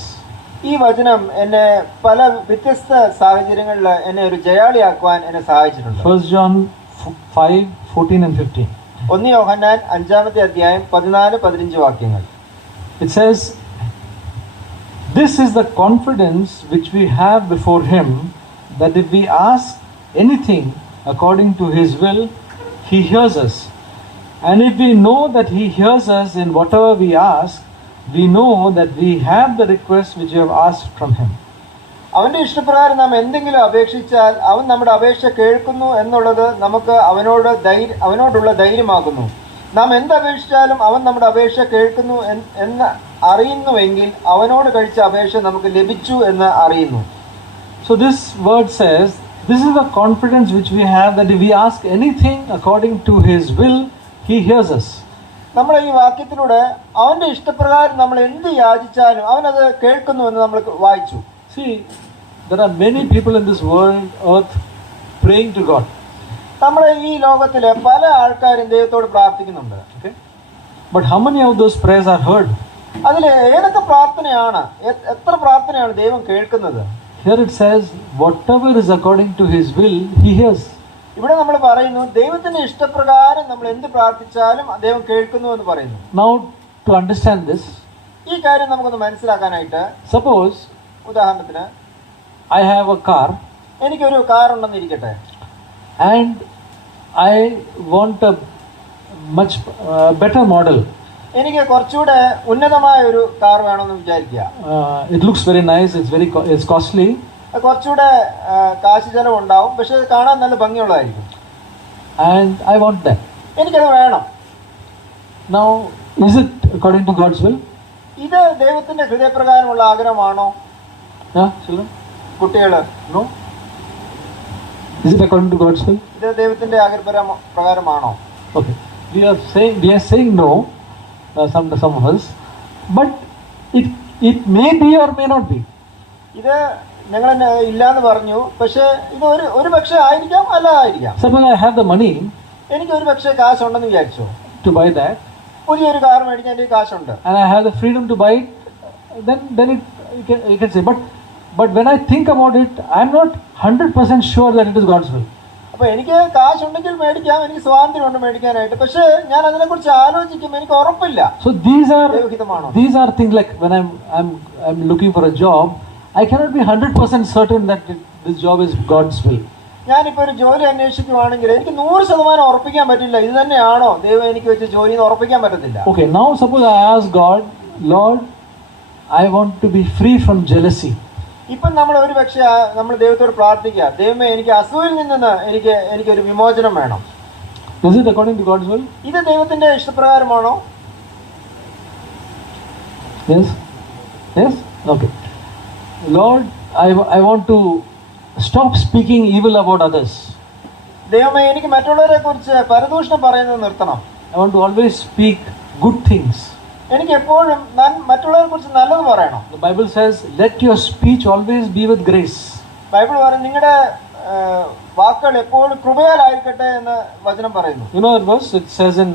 ഈ വചനം എന്നെ പല വ്യത്യസ്ത സാഹചര്യങ്ങളിൽ എന്നെ ഒരു ജയാളിയാക്കുവാൻ എന്നെ സഹായിച്ചിട്ടുണ്ട്. 1 John 5 14 and 15. 1 യോഹന്നാൻ 5-ാമത്തെ അധ്യായം 14-15 വാക്യങ്ങൾ. It says, "This is the confidence which we have before him, that if we ask anything according to his will, he hears us. And if we know that he hears us in whatever we ask, we know that we have the request which we have asked from him." അവന്റെ ഇഷ്ടപ്രകാരം നാം എന്തെങ്കിലും അപേക്ഷിച്ചാൽ അവൻ നമ്മുടെ അപേക്ഷ കേൾക്കുന്നു എന്നുള്ളത് നമുക്ക് അവനോടുള്ള ധൈര്യമാകുന്നു. നാം എന്തപേക്ഷിച്ചാലും അവൻ നമ്മുടെ അപേക്ഷ കേൾക്കുന്നു എന്ന് അറിയുന്നുവെങ്കിൽ അവനോട് കഴിച്ച അപേക്ഷ നമുക്ക് ലഭിച്ചു എന്ന് അറിയുന്നു. So this word says, this is the confidence which we have, that if we ask anything according to his will, he hears us. നമ്മൾ ഈ വാക്യത്തിലൂടെ അവന്റെ ഇഷ്ടപ്രകാരം നമ്മൾ എന്ത് യാചിച്ചാലും അവനത് കേൾക്കുന്നു എന്ന് നമ്മൾ വായിച്ചു. See, there are many people in this world, earth, praying to God. നമ്മുടെ ഈ ലോകത്തിലെ പല ആൾക്കാരും ദൈവത്തോട് പ്രാർത്ഥിക്കുന്നുണ്ട്. Okay? But how many of those prayers are heard? അതിൽ ഏതൊക്കെ പ്രാർത്ഥനയാണ്, എത്ര പ്രാർത്ഥനയാണ് ദൈവം കേൾക്കുന്നത്? Here it says, whatever is according to his will, he hears. ഇവിടെ നമ്മൾ പറയുന്നു ദൈവത്തിന്റെ ഇഷ്ടപ്രകാരം നമ്മൾ എന്ത് പ്രാർത്ഥിച്ചാലും ദൈവം കേൾക്കുന്നു എന്ന് പറയുന്നു. Now, to understand this, ഈ കാര്യം നമുക്കൊന്ന് മനസ്സിലാക്കാനായിട്ട്, suppose ഉദാഹരണത്തിന് I have a car എനിക്കൊരു കാർ ഉണ്ടെന്ന് ഇരിക്കട്ടെ, and I want a much better model. എനിക്ക് കുറച്ചുകൂടെ ഉന്നതമായ ഒരു കാർ വേണമെന്ന് വിചാരിക്കുക. It looks very nice, it's costly. കുറച്ചുകൂടെ കാശ് ചെലവ് ഉണ്ടാവും, പക്ഷെ കാണാൻ നല്ല ഭംഗിയുള്ളതായിരിക്കും. And I want that. എനിക്കത് വേണം. Now, is it according to God's will? ഇത് ദൈവത്തിന്റെ ഹൃദയപ്രകാരമുള്ള ആഗ്രഹമാണോ? Children? കുട്ടികള്, No. Is it according to God's will? ഇത് ദൈവത്തിന്റെ ആഗ്രഹപ്രകാരമാണോ? Okay. We are saying no, some of us, but it may be or may not be. ഇത് ഞങ്ങൾ ഇല്ലാന്ന് പറഞ്ഞു, പക്ഷെ ഇത് ഒരു പക്ഷെ ആയിരിക്കാം, അല്ലാതായിരിക്കാം. Suppose I have the money എനിക്ക് ഒരു പക്ഷേ കാശുണ്ടെന്ന് വിചാരിച്ചോ, to buy that, പുതിയൊരു കാർ മേടിക്കാൻ എൻ്റെ കാശുണ്ട്, and I have the freedom to buy it, then you can say, but when I think about it, I am not 100% sure that it is God's will. അപ്പൊ എനിക്ക് കാശുണ്ടെങ്കിൽ മേടിക്കാം, എനിക്ക് സ്വാതന്ത്ര്യമുണ്ട് മേടിക്കാനായിട്ട്, പക്ഷെ ഞാൻ അതിനെക്കുറിച്ച് ആലോചിക്കുമ്പോൾ എനിക്ക് ഉറപ്പില്ല. So these are things like when I'm looking for a job, I cannot be 100% certain that this job is God's will. ഞാനിപ്പോൾ ഒരു ജോലി അന്വേഷിക്കുകയാണെങ്കിൽ എനിക്ക് 100% ഉറപ്പിക്കാൻ പറ്റില്ല, ഇത് തന്നെയാണോ ദൈവം എനിക്ക് വെച്ച ജോലി എന്ന് ഉറപ്പിക്കാൻ പറ്റത്തില്ല. Okay, now suppose I ask God, Lord, I want to be free from jealousy. ഇപ്പം നമ്മൾ ഒരു പക്ഷേ നമ്മൾ ദൈവത്തോട് പ്രാർത്ഥിക്കുക, ദൈവമേ എനിക്ക് അസൂയിൽ നിന്ന് എനിക്കൊരു വിമോചനം വേണം. Is it according to God's will? ഇത് ദൈവത്തിന്റെ ഇഷ്ടപ്രകാരമാണോ? Yes. Okay. Lord, I want to stop speaking evil about others. ദൈവമേ എനിക്ക് മറ്റുള്ളവരെ കുറിച്ച് പരദൂഷണം പറയുന്നത് നിർത്തണം. I want to always speak good things. എനിക്ക് എപ്പോഴും ഞാൻ മറ്റുള്ളവരെ കുറിച്ച് നല്ലത് പറയണം. The Bible says, let your speech always be with grace. Bible പറയും നിങ്ങളുടെ വാക്കുകൾ എപ്പോഴും കൃപയാലായിരിക്കട്ടെ എന്ന് വചനം പറയുന്നു. You know that verse? It says in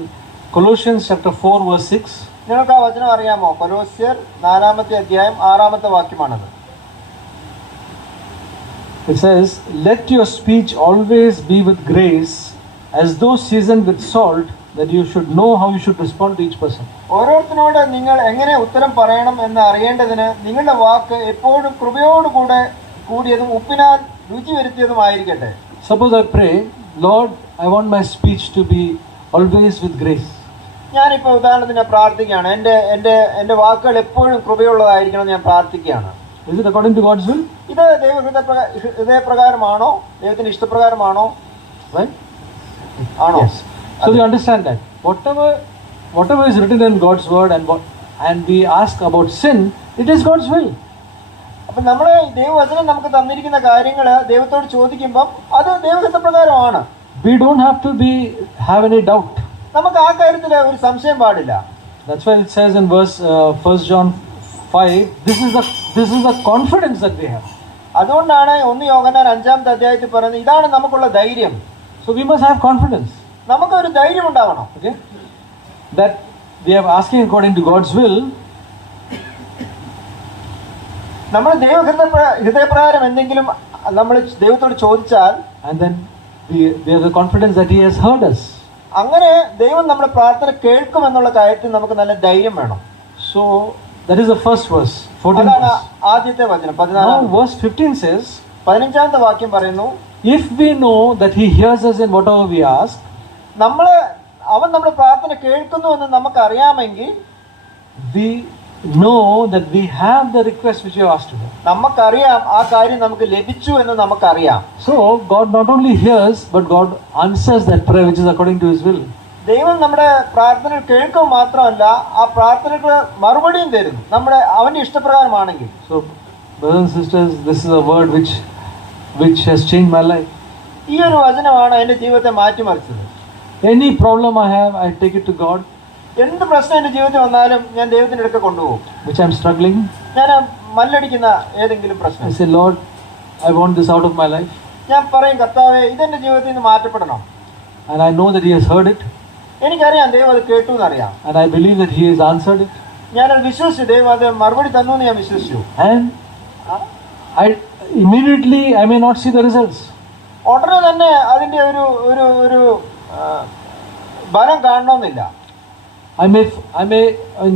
Colossians chapter 4 verse 6. നിങ്ങൾക്ക് ആ വചനം അറിയാമോ? കൊലോസ്യർ 4-ാമത്തെ അധ്യായം 6-ാമത്തെ വാക്യമാണത്. It says, let your speech always be with grace, as though seasoned with salt, that you should know how you should respond to each person. ഓരോരുത്തരോട് നിങ്ങൾ എങ്ങനെ ഉത്തരം പറയണം എന്ന് അറിയേണ്ടതിന് നിങ്ങളുടെ വാക്ക് എപ്പോഴും കൃപയോടുകൂടെ കൂടിയതും ഉപ്പിനാൽ രുചി വരുത്തിയതുമായിരിക്കട്ടെ. Suppose I pray, Lord, I want my speech to be always with grace. ഞാനിപ്പോൾ ഉദാഹരണത്തിന് പ്രാർത്ഥിക്കുകയാണ്, എൻ്റെ വാക്കുകൾ എപ്പോഴും കൃപയുള്ളതായിരിക്കണം ഞാൻ പ്രാർത്ഥിക്കുകയാണ്. Is it according to God's will? ഇത് ദൈവ ഹൃദയപ്രകാരമാണോ? ദൈവത്തിന്റെ ഇഷ്ടപ്രകാരമാണോ? Right? ആണോ? Yes. So you understand that whatever is written in God's word and we ask about sin, it is God's will. അപ്പൊ നമ്മള് ദൈവവചനം നമുക്ക് തന്നിരിക്കുന്ന കാര്യങ്ങള് ദൈവത്തോട് ചോദിക്കുമ്പോൾ അത് ദൈവഹിതപ്രകാരമാണ്. We don't have to have any doubt. നമുക്ക് ആ കാര്യത്തിൽ ഒരു സംശയം പാടില്ല. That's why it says in verse 1 John 5, this is the confidence that we have. അതുകൊണ്ടാണ് 1 യോഹന്നാൻ 5-ാമത്തെ അധ്യായത്തിൽ പറയുന്നത് ഇതാണ് നമുക്കുള്ള ധൈര്യം. So we must have confidence. നമുക്ക് ഒരു ധൈര്യം ഉണ്ടാവണം. Okay? That we are asking according to God's will. നമ്മൾ ഹൃദയപ്രകാരം എന്തെങ്കിലും നമ്മൾ ദൈവത്തോട് ചോദിച്ചാൽ, and then we have the confidence that He has heard us. അങ്ങനെ ദൈവം നമ്മുടെ പ്രാർത്ഥന കേൾക്കുമെന്നുള്ള കാര്യത്തിൽ നമുക്ക് നല്ല ധൈര്യം വേണം. So that is the first verse, 14th അതാണ് verse. ആദ്യത്തെ വചനം. Now verse 15 says, 15-ാമത്തെ വാക്യം പറയുന്നു, if we know that He hears us in whatever we ask, അവൻ നമ്മുടെ പ്രാർത്ഥന കേൾക്കുന്നു എന്ന് നമുക്ക് അറിയാമെങ്കിൽ, we know that we have the request which we have asked Him. നമുക്കറിയാം ആ കാര്യം നമുക്ക് ലഭിച്ചു എന്ന് നമുക്കറിയാം. So God not only hears, but God answers that prayer which is according to His will. ദൈവം നമ്മുടെ പ്രാർത്ഥന കേൾക്കുക മാത്രമല്ല, ആ പ്രാർത്ഥനയ്ക്ക് മറുപടിയും തരുന്നു അവന്റെ ഇഷ്ടപ്രകാരമാണെങ്കിൽ. So brothers and sisters, this is a word which has changed my life. ഈ ഒരു വചനമാണ് എന്റെ ജീവിതത്തെ മാറ്റിമറിച്ചത്. Any problem I have, I take it to God. എന്ത് പ്രശ്നം എന്റെ ജീവിതത്തിൽ വന്നാലും ഞാൻ ദൈവത്തിന്റെ അടുത്ത് കൊണ്ടുപോകും. Which I'm struggling. ഞാൻ മല്ലടിക്കുന്ന ഏതെങ്കിലും പ്രശ്നം, I say, Lord, I want this out of my life. ഞാൻ പറയും, കർത്താവേ, ഇതെന്റെ ജീവിതത്തിൽ നിന്ന് മാറ്റപ്പെടണം. And I know that He has heard it. എനിക്കറിയാം ദൈവം അത് കേട്ടു എന്നറിയാം. And I believe that He has answered it. ഞാനത് വിശ്വസിച്ചു, ദൈവം അത് മറുപടി തന്നു എന്ന് ഞാൻ വിശ്വസിച്ചു. And immediately I may not see the results. ഉടനെ തന്നെ അതിന്റെ ഒരു ഫലം കാണണമെന്നില്ല. I may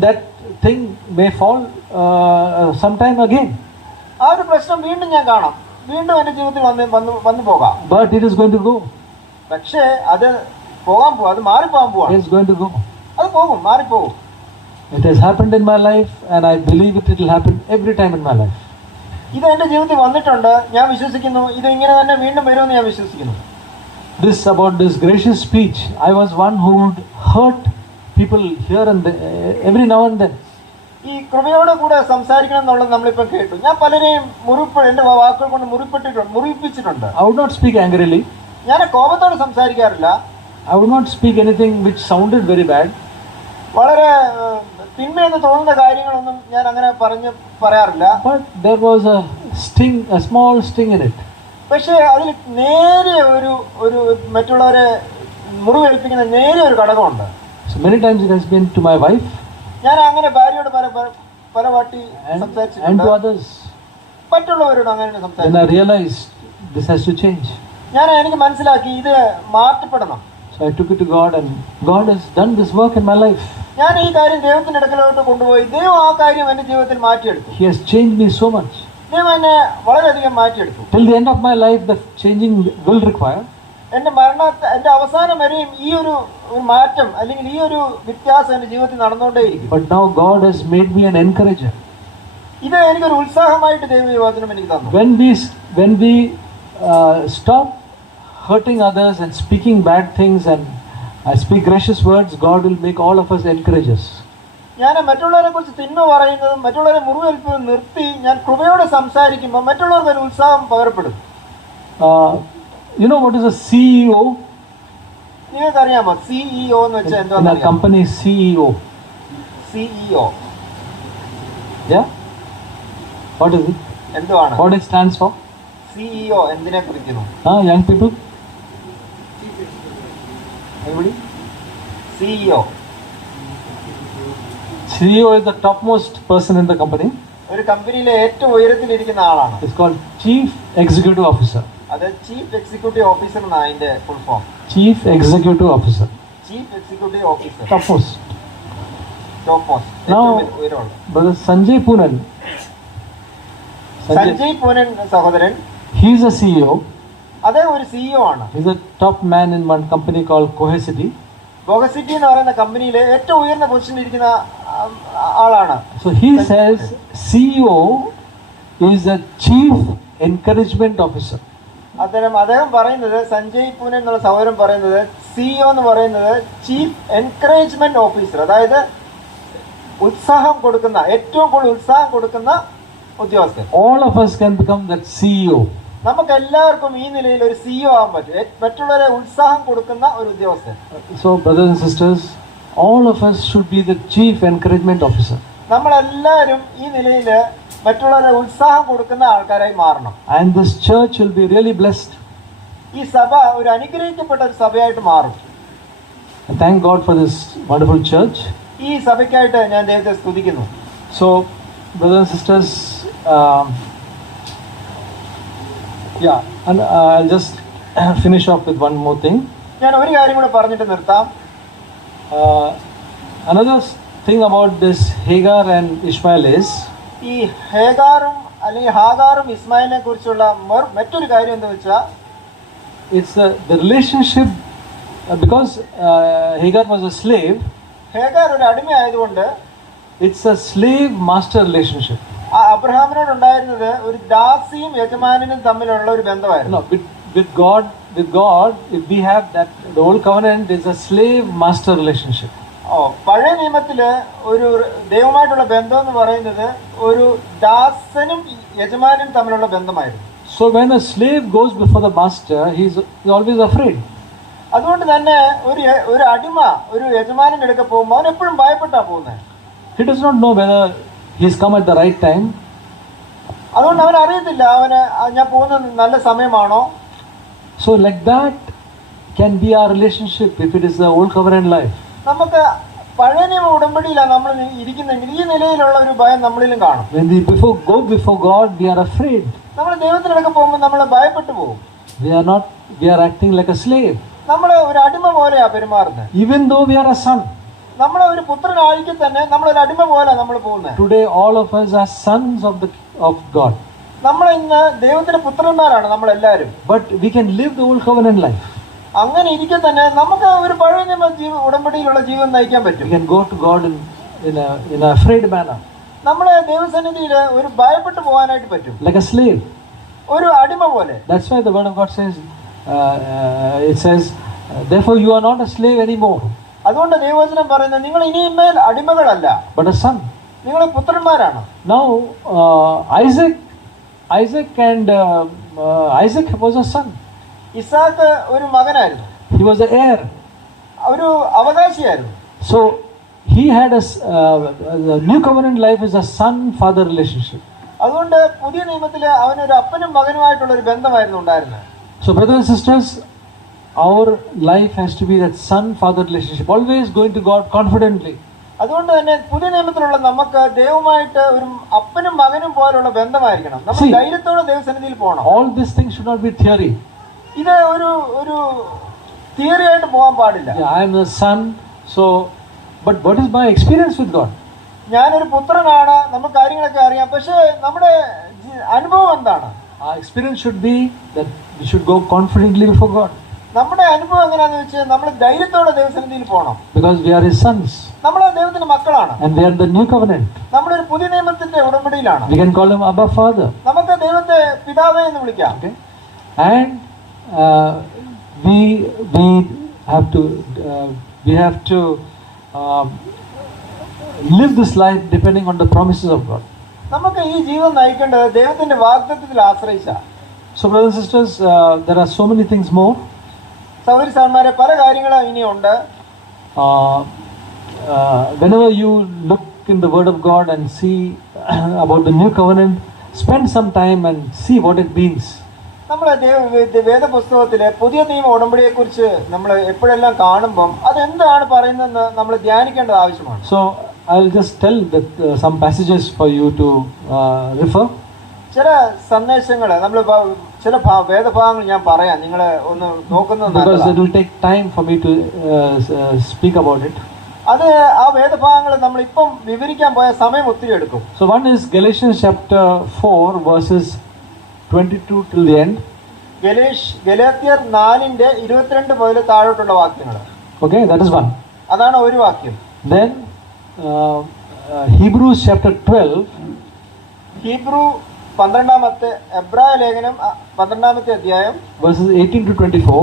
that thing may fall sometime again. ആ ഒരു പ്രശ്നം വീണ്ടും ഞാൻ കാണാം, വീണ്ടും എന്റെ ജീവിതത്തിൽ വന്നു പോകാം. But it is going to go. പക്ഷേ അത് അത് മാറിപ്പോകാൻ പോവാണ്. It is going to go. അത് പോകും, മാറിപ്പോകും. It has happened in my life, and I believe it will happen every time in my life. ഇത് എന്റെ ജീവിതത്തിൽ വന്നിട്ടുണ്ട്, ഞാൻ വിശ്വസിക്കുന്നു. ഇത് ഇങ്ങനെ തന്നെ വീണ്ടും വരുമെന്ന് ഞാൻ വിശ്വസിക്കുന്നു. This about this gracious speech, I was one who would hurt people here and there, every now and then. ഈ കൃപയോടെ കൂടെ സംസാരിക്കണം എന്നുള്ളത് നമ്മളിപ്പോൾ കേട്ടു. ഞാൻ പലരെയും എന്റെ വാക്കുകൾ കൊണ്ട് മുറിപ്പിച്ചിട്ടുണ്ട്. I would not speak angrily. ഞാൻ കോപത്തോടെ സംസാരിക്കാറില്ല. I would not speak anything which sounded very bad. വളരെ തിന്മയെന്ന് തോന്നുന്ന കാര്യങ്ങളൊന്നും ഞാൻ അങ്ങനെ പറയാറില്ല. But there was a small sting in it. പക്ഷേ അതിൽ നേരിയ ഒരു മറ്റുള്ളവരെ മുറിവേൽപ്പിക്കുന്ന നേരിയ ഒരു ഘടകമുണ്ട്. So many times it has been to my wife. ഞാൻ അങ്ങനെ ഭാര്യയോട് പല വാട്ടി സംസാരിച്ചിട്ടുണ്ട്. And to others. മറ്റുള്ളവരോട് അങ്ങനെ സംസാരിച്ചു. Then I realized this has to change. എനിക്ക് മനസ്സിലാക്കി ഇത് മാറ്റപ്പെടണം. So I took it to God, and God has done this work in my life. ഞാൻ ഈ കാര്യം ദൈവത്തിന്റെ അടുക്കലോട്ട് കൊണ്ടുപോയി. ദൈവം ആ കാര്യം എന്റെ ജീവിതത്തിൽ മാറ്റിയെടുത്തു. He has changed me so much. ദൈവം എന്നെ വളരെയധികം മാറ്റിയെടുത്തു. Till the end of my life, the changing will require. എന്റെ എന്റെ അവസാനം വരെയും ഈ ഒരു മാറ്റം അല്ലെങ്കിൽ ഈ ഒരു വ്യത്യാസം എന്റെ ജീവിതത്തിൽ നടന്നുകൊണ്ടേയിരിക്കും. But now God has made me an encourager. ഇത് എനിക്കൊരു ഉത്സാഹമായിട്ട് ദൈവം ഈ വചനം എനിക്ക് തന്നു. When we stop hurting others and speaking bad things and speak gracious words, God will make all of us encouragers. ഞാൻ മറ്റുള്ളവരെ കുറിച്ച് തിന്മ പറയുന്നതും മറ്റുള്ളവരെ മുറിവേൽപ്പതും നിർത്തി ഞാൻ കൃപയോടെ സംസാരിക്കുമ്പോൾ മറ്റുള്ളവർക്ക് ഒരു ഉത്സാഹം പകരപ്പെടും. You know what is a CEO? നിങ്ങൾക്കറിയാമോ CEO എന്ന് വെച്ചാൽ എന്താ? Company CEO. CEO. Yeah. What is it? എന്താണ്? What it stands for? CEO എന്തിനെ കുറിക്കുന്നു? Young people. Anybody? CEO. CEO is the topmost person in the company. ഒരു കമ്പനിയിലെ ഏറ്റവും ഉയരത്തിൽ ഇരിക്കുന്ന ആളാണ്. It's called Chief Executive Officer. അത് ചീഫ് എക്സിക്യൂട്ടീവ് ഓഫീസർ എന്നാണ് അതിന്റെ full form. Chief Executive Officer. Chief executive officer. Topmost. Now, brother Sanjay Poonen. സഹോദരൻ. He is a CEO. അതേ ഒരു CEO ആണ്. He is a top man in one company called Cohesity. Cohesity എന്ന് പറയുന്ന കമ്പനിയിലെ ഏറ്റവും ഉയർന്ന പൊസിഷനിൽ ഇരിക്കുന്ന ആളാണ്. So he says CEO is a Chief Encouragement Officer. അദ്ദേഹം പറയുന്നത്, സഞ്ജയ് പൂനെ എന്നുള്ള സഹോദരൻ പറയുന്നത്, CEO എന്ന് പറയുന്നത് ചീഫ് എൻകറേജ്മെന്റ് ഓഫീസർ, അതായത് ഉത്സാഹം കൊടുക്കുന്ന, ഏറ്റവും കൂടുതൽ ഉത്സാഹം കൊടുക്കുന്ന ഉദ്യോഗസ്ഥൻ. All of us can become that CEO. നമുക്ക് എല്ലാവർക്കും ഈ നിലയിൽ ഒരു CEO ആവാൻ പറ്റും, മറ്റുള്ളവരെ ഉത്സാഹം കൊടുക്കുന്ന ഒരു ഉദ്യോഗസ്ഥൻ. So brothers and sisters, all of us should be the chief encouragement officer. നമ്മളെല്ലാവരും ഈ നിലയിൽ മറ്റുള്ളവരെ ഉത്സാഹം കൊടുക്കുന്ന ആൾക്കാരായി മാറണം. And this church will be really blessed. ഈ സഭ ഒരു അനുഗ്രഹിക്കപ്പെട്ട ഒരു സഭയായിട്ട് മാറും. And thank God for this wonderful church. ഈ സഭയ്ക്കായിട്ട് ഞാൻ ദൈവത്തെ സ്തുതിക്കുന്നു. So brothers and sisters, and I'll just finish off with one more thing. ഞാൻ ഒരു കാര്യം കൂടെ പറഞ്ഞിട്ട് നിർത്താം. Another thing about this Hagar and Ishmael is, ഈ ഹേഗാറും അല്ലെങ്കിൽ ഹാഗാറും ഇസ്മായിലിനെ കുറിച്ചുള്ള മറ്റൊരു കാര്യം എന്താ വെച്ചാൽ, it's the relationship, because Hagar was a slave. ഹേഗാർ ഒരു അടിമ ആയതുകൊണ്ട് It's a slave master relationship. അബ്രഹാമിനോട് ഉണ്ടായിരുന്നത് ഒരു ദാസിയും യജമാനനും തമ്മിലുള്ള ഒരു ബന്ധമായിരുന്നു. No, with God, if we have that, the old covenant is a slave master relationship. പഴയ നിയമത്തില് ഒരു ദൈവമായിട്ടുള്ള ബന്ധം എന്ന് പറയുന്നത് ഒരു ദാസനും യജമാനും തമ്മിലുള്ള ബന്ധമായിരുന്നു. So when a slave goes before the master, he's always afraid. അതുകൊണ്ട് തന്നെ ഒരു അടിമ ഒരു യജമാനന്റെ അടുക്ക പോകുമ്പോൾ അവൻ എപ്പോഴും ഭയപ്പെട്ടാ പോകുന്നത്. He does not know whether he's come at the right time. അതുകൊണ്ട് അവൻ അറിയത്തില്ല അവന് ഞാൻ പോകുന്നത് നല്ല സമയമാണോ. So like that can be our relationship if it is the old covenant life. നമുക്ക് പഴയ നിയമ ഉടമ്പടിയിലാണ് നമ്മൾ ഇരിക്കുന്നെങ്കിൽ ഈ നിലയിലുള്ള ഒരു ഭയം നമ്മളിലും കാണും. When we go before God, we are afraid. നമ്മൾ ദൈവത്തിനടുക്ക പോകുമ്പോൾ നമ്മൾ ഭയപ്പെട്ടു പോകും. We are acting like a slave. നമ്മൾ ഒരു അടിമ പോലെയാ പെരുമാറുന്നത്. Even though we are a son. നമ്മൾ ഒരു പുത്രനായിരിക്കും തന്നെ നമ്മൾ ഒരു അടിമ പോലെ നമ്മൾ പോകുന്നത്. Today all of us are sons of God. നമ്മൾ ഇന്ന് ദൈവത്തിന്റെ പുത്രന്മാരാണ് നമ്മൾ എല്ലാവരും. But we can live the old covenant life. അങ്ങനെ ഇരിക്കെ തന്നെ നമുക്ക് ഒരു പഴയ നിയമ ഉടമ്പടിയിലുള്ള ജീവിതം നയിക്കാൻ പറ്റും. We can go to God in a afraid manner. നമ്മളെ ദൈവസന്നിധിയിൽ ഒരു ഭയപ്പെട്ടു പോകാനായിട്ട് പറ്റും. Like a slave. ഒരു അടിമ പോലെ. That's why the word of God says, it says, therefore you are not a slave anymore. അതുകൊണ്ട് ദൈവവചനം പറയുന്നത് നിങ്ങൾ ഇനിമേൽ അടിമകളല്ല, but a son. നിങ്ങൾ പുത്രന്മാരാണ്. Now Isaac was a son. Isaac ഒരു മകനായിരുന്നു. He was the heir. ഒരു അവകാശിയായിരുന്നു. So he had the new covenant life is a son-father relationship. അതുകൊണ്ട് പുതിയ നിയമത്തില് അവനൊരു അപ്പനും മകനുമായിട്ടുള്ള ഒരു ബന്ധമായിരുന്നു ഉണ്ടായിരുന്നത്. So brothers and sisters, our life has to be that son-father relationship, always going to God confidently. അതുകൊണ്ട് തന്നെ പുതിയ നിയമത്തിലുള്ള നമുക്ക് ദൈവമായിട്ട് ഒരു അപ്പനും മകനും പോലുള്ള ബന്ധമായിരിക്കണം. നമ്മൾ ധൈര്യത്തോടെ ദൈവസന്നിധിയിൽ പോകണം. All these things should not be theory. ഇത് ഒരു തിയറി ആയിട്ട് പോകാൻ പാടില്ല. I am the son, so but what is my experience with God? ഞാനൊരു പുത്രനാണ്, നമുക്ക് കാര്യങ്ങളൊക്കെ അറിയാം, പക്ഷേ നമ്മുടെ അനുഭവം എന്താണ്? Our experience should be that we should go confidently before God. നമ്മുടെ അനുഭവം എങ്ങനെയാന്ന് വെച്ചാൽ നമ്മൾ ധൈര്യത്തോടെ ദൈവസന്നിധിയിൽ പോകണം. Because we are His sons. നമ്മൾ ദൈവത്തിന്റെ മക്കളാണ്. And we are the new covenant. നമ്മളൊരു പുതിയ നിയമത്തിന്റെ ഉടമ്പടിയിലാണ്. We can call Him Abba Father. നമുക്ക് ദൈവത്തെ പിതാവേ എന്ന് വിളിക്കാം. Okay. And we have to live this life depending on the promises of God. നമുക്ക് ഈ ജീവിതം നയിക്കേണ്ടത് ദൈവത്തിന്റെ വാഗ്ദത്തത്തിൽ ആശ്രയിച്ചാണ്. So brothers and sisters, there are so many things more. സഹോദരി സഹോദരന്മാരെ, പല കാര്യങ്ങളും ഇനിയുണ്ട്. Whenever you look in the Word of God and see about the new covenant, spend some time and see what it means. നമ്മൾ വേദപുസ്തകത്തിലെ പുതിയ നിയമ ഉടമ്പടിയെ കുറിച്ച് നമ്മൾ എപ്പോഴെല്ലാം കാണുമ്പം അതെന്താണ് പറയുന്നതെന്ന് നമ്മൾ ധ്യാനിക്കേണ്ടത് ആവശ്യമാണ്. So I'll just tell that some passages for you to refer. ചില സന്ദേശങ്ങൾ നമ്മൾ ചില വേദഭാഗങ്ങൾ ഞാൻ പറയാം, നിങ്ങൾ ഒന്ന് നോക്കുന്നത്. Because it will take time for me to speak about it. അത് ആ വേദഭാഗങ്ങൾ നമ്മൾ ഇപ്പം വിവരിക്കാൻ പോയ സമയം ഒത്തിരി എടുക്കും. So one is Galatians chapter 4 verses 22 till the end. ഗലാത്യർ 4:22 മുതൽ താഴോട്ടുള്ള വാക്യങ്ങൾ. Okay, that is one. അതാണ് ഒരു വാക്യം. Then Hebrews chapter 12. ഹീബ്രു 12-ാമത്തെ എബ്രായ ലേഖനം 12-ാമത്തെ അധ്യായം verses 18 to 24.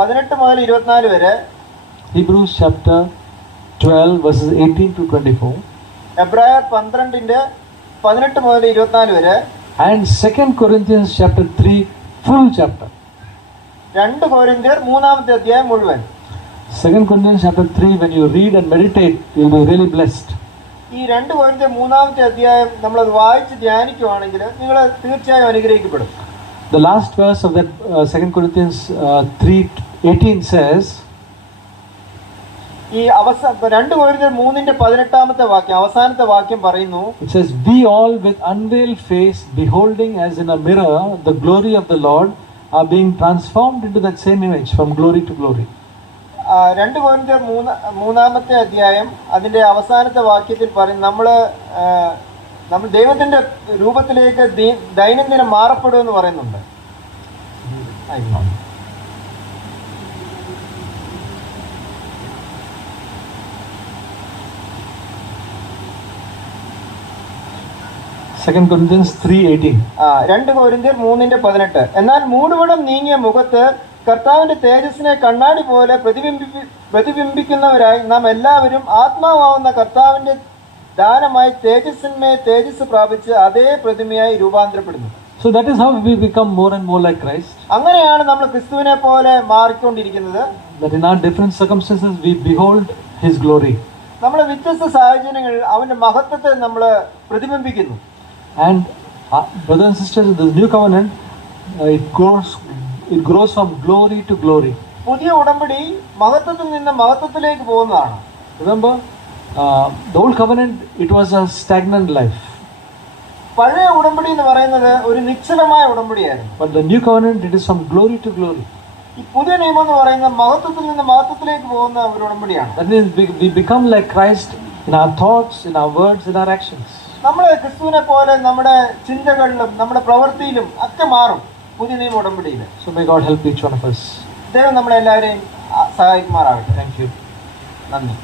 18 മുതൽ 24 വരെ. Hebrews chapter 12 verses 18 to 24. എബ്രായർ 12-ന്റെ 18 മുതൽ 24 വരെ. And 2 Corinthians chapter 3 full chapter. 2 കൊരിന്ത്യർ 3-ാമത്തെ അധ്യായം മുഴുവൻ. 2 Corinthians chapter 3, when you read and meditate, you will be really blessed. ഈ 2 കൊരിന്ത്യർ 3-ാമത്തെ അധ്യായം നമ്മളത് വായിച്ച് ധ്യാനിക്കുവാണെങ്കിൽ നിങ്ങൾ തീർച്ചയായും അനുഗ്രഹിക്കപ്പെടും. The last verse of that 2 Corinthians 3:18 says, ഈ 2 കൊരിന്ത്യർ 3-ന്റെ 18-ാമത്തെ വാക്യം, അവസാനത്തെ വാക്യം പറയുന്നു, it says, "We all with unveiled face, beholding as in a mirror the glory of the Lord, are being transformed into that same image from glory to glory." 2 കൊരിന്ത്യർ 3-ാമത്തെ അധ്യായം അതിന്റെ അവസാനത്തെ വാക്യത്തിൽ പറയും, നമ്മൾ ദൈവത്തിന്റെ രൂപത്തിലേക്ക് ദൈനംദിനം മാറപ്പെടുമെന്ന് പറയുന്നുണ്ട്. Second Corinthians 3:18. 2 കൊരിന്ത്യർ 3-ന്റെ 18. എന്നാൽ മൂടുപടം നീങ്ങിയ മുഖത്ത് കർത്താവിന്റെ തേജസ്സിനെ കണ്ണാടി പോലെ പ്രതിബിംബിക്കുന്നവരായി നാം എല്ലാവരും ആത്മാവാവുന്ന കർത്താവിന്റെ ദാനമായി തേജസ്സിന്മേൽ തേജസ് പ്രാപിച്ച് അതേ പ്രതിമയായി രൂപാന്തരപ്പെടുന്നു. So that is how we become more and more like Christ. അങ്ങനെയാണ് നമ്മൾ ക്രിസ്തുവിനെ പോലെ മാറിക്കൊണ്ടിരിക്കുന്നത്. That in our different circumstances we behold His glory. നമ്മുടെ വ്യത്യസ്ത സാഹചര്യങ്ങളിൽ അവന്റെ മഹത്വത്തെ നമ്മൾ പ്രതിബിംബിക്കുന്നു. And brothers and sisters, in this new covenant, it grows from glory to glory. പുതിയ ഉടമ്പടി മഹത്വത്തിൽ നിന്ന് മഹത്വത്തിലേക്ക് പോകുന്നതാണ്. Remember, the old covenant, it was a stagnant life. പഴയ ഉടമ്പടി എന്ന് പറയുന്നത് ഒരു നിശ്ചലമായ ഉടമ്പടിയായിരുന്നു. But the new covenant, it is from glory to glory. ഈ പുതിയ നിയമം എന്ന് പറയുന്നത് മഹത്വത്തിൽ നിന്ന് മഹത്വത്തിലേക്ക് പോകുന്ന ഒരു ഉടമ്പടിയാണ്. That means we become like Christ in our thoughts, in our words, in our actions. നമ്മൾ ക്രിസ്തുവിനെ പോലെ നമ്മുടെ ചിന്തകളിലും നമ്മുടെ പ്രവൃത്തിയിലും ഒക്കെ മാറും പുതിയ നിയമ ഉടമ്പടിയിൽ. So may God help each one of us. ദൈവം നമ്മളെല്ലാവരെയും സഹായിക്കുമാറാകട്ടെ. Thank you. നന്ദി.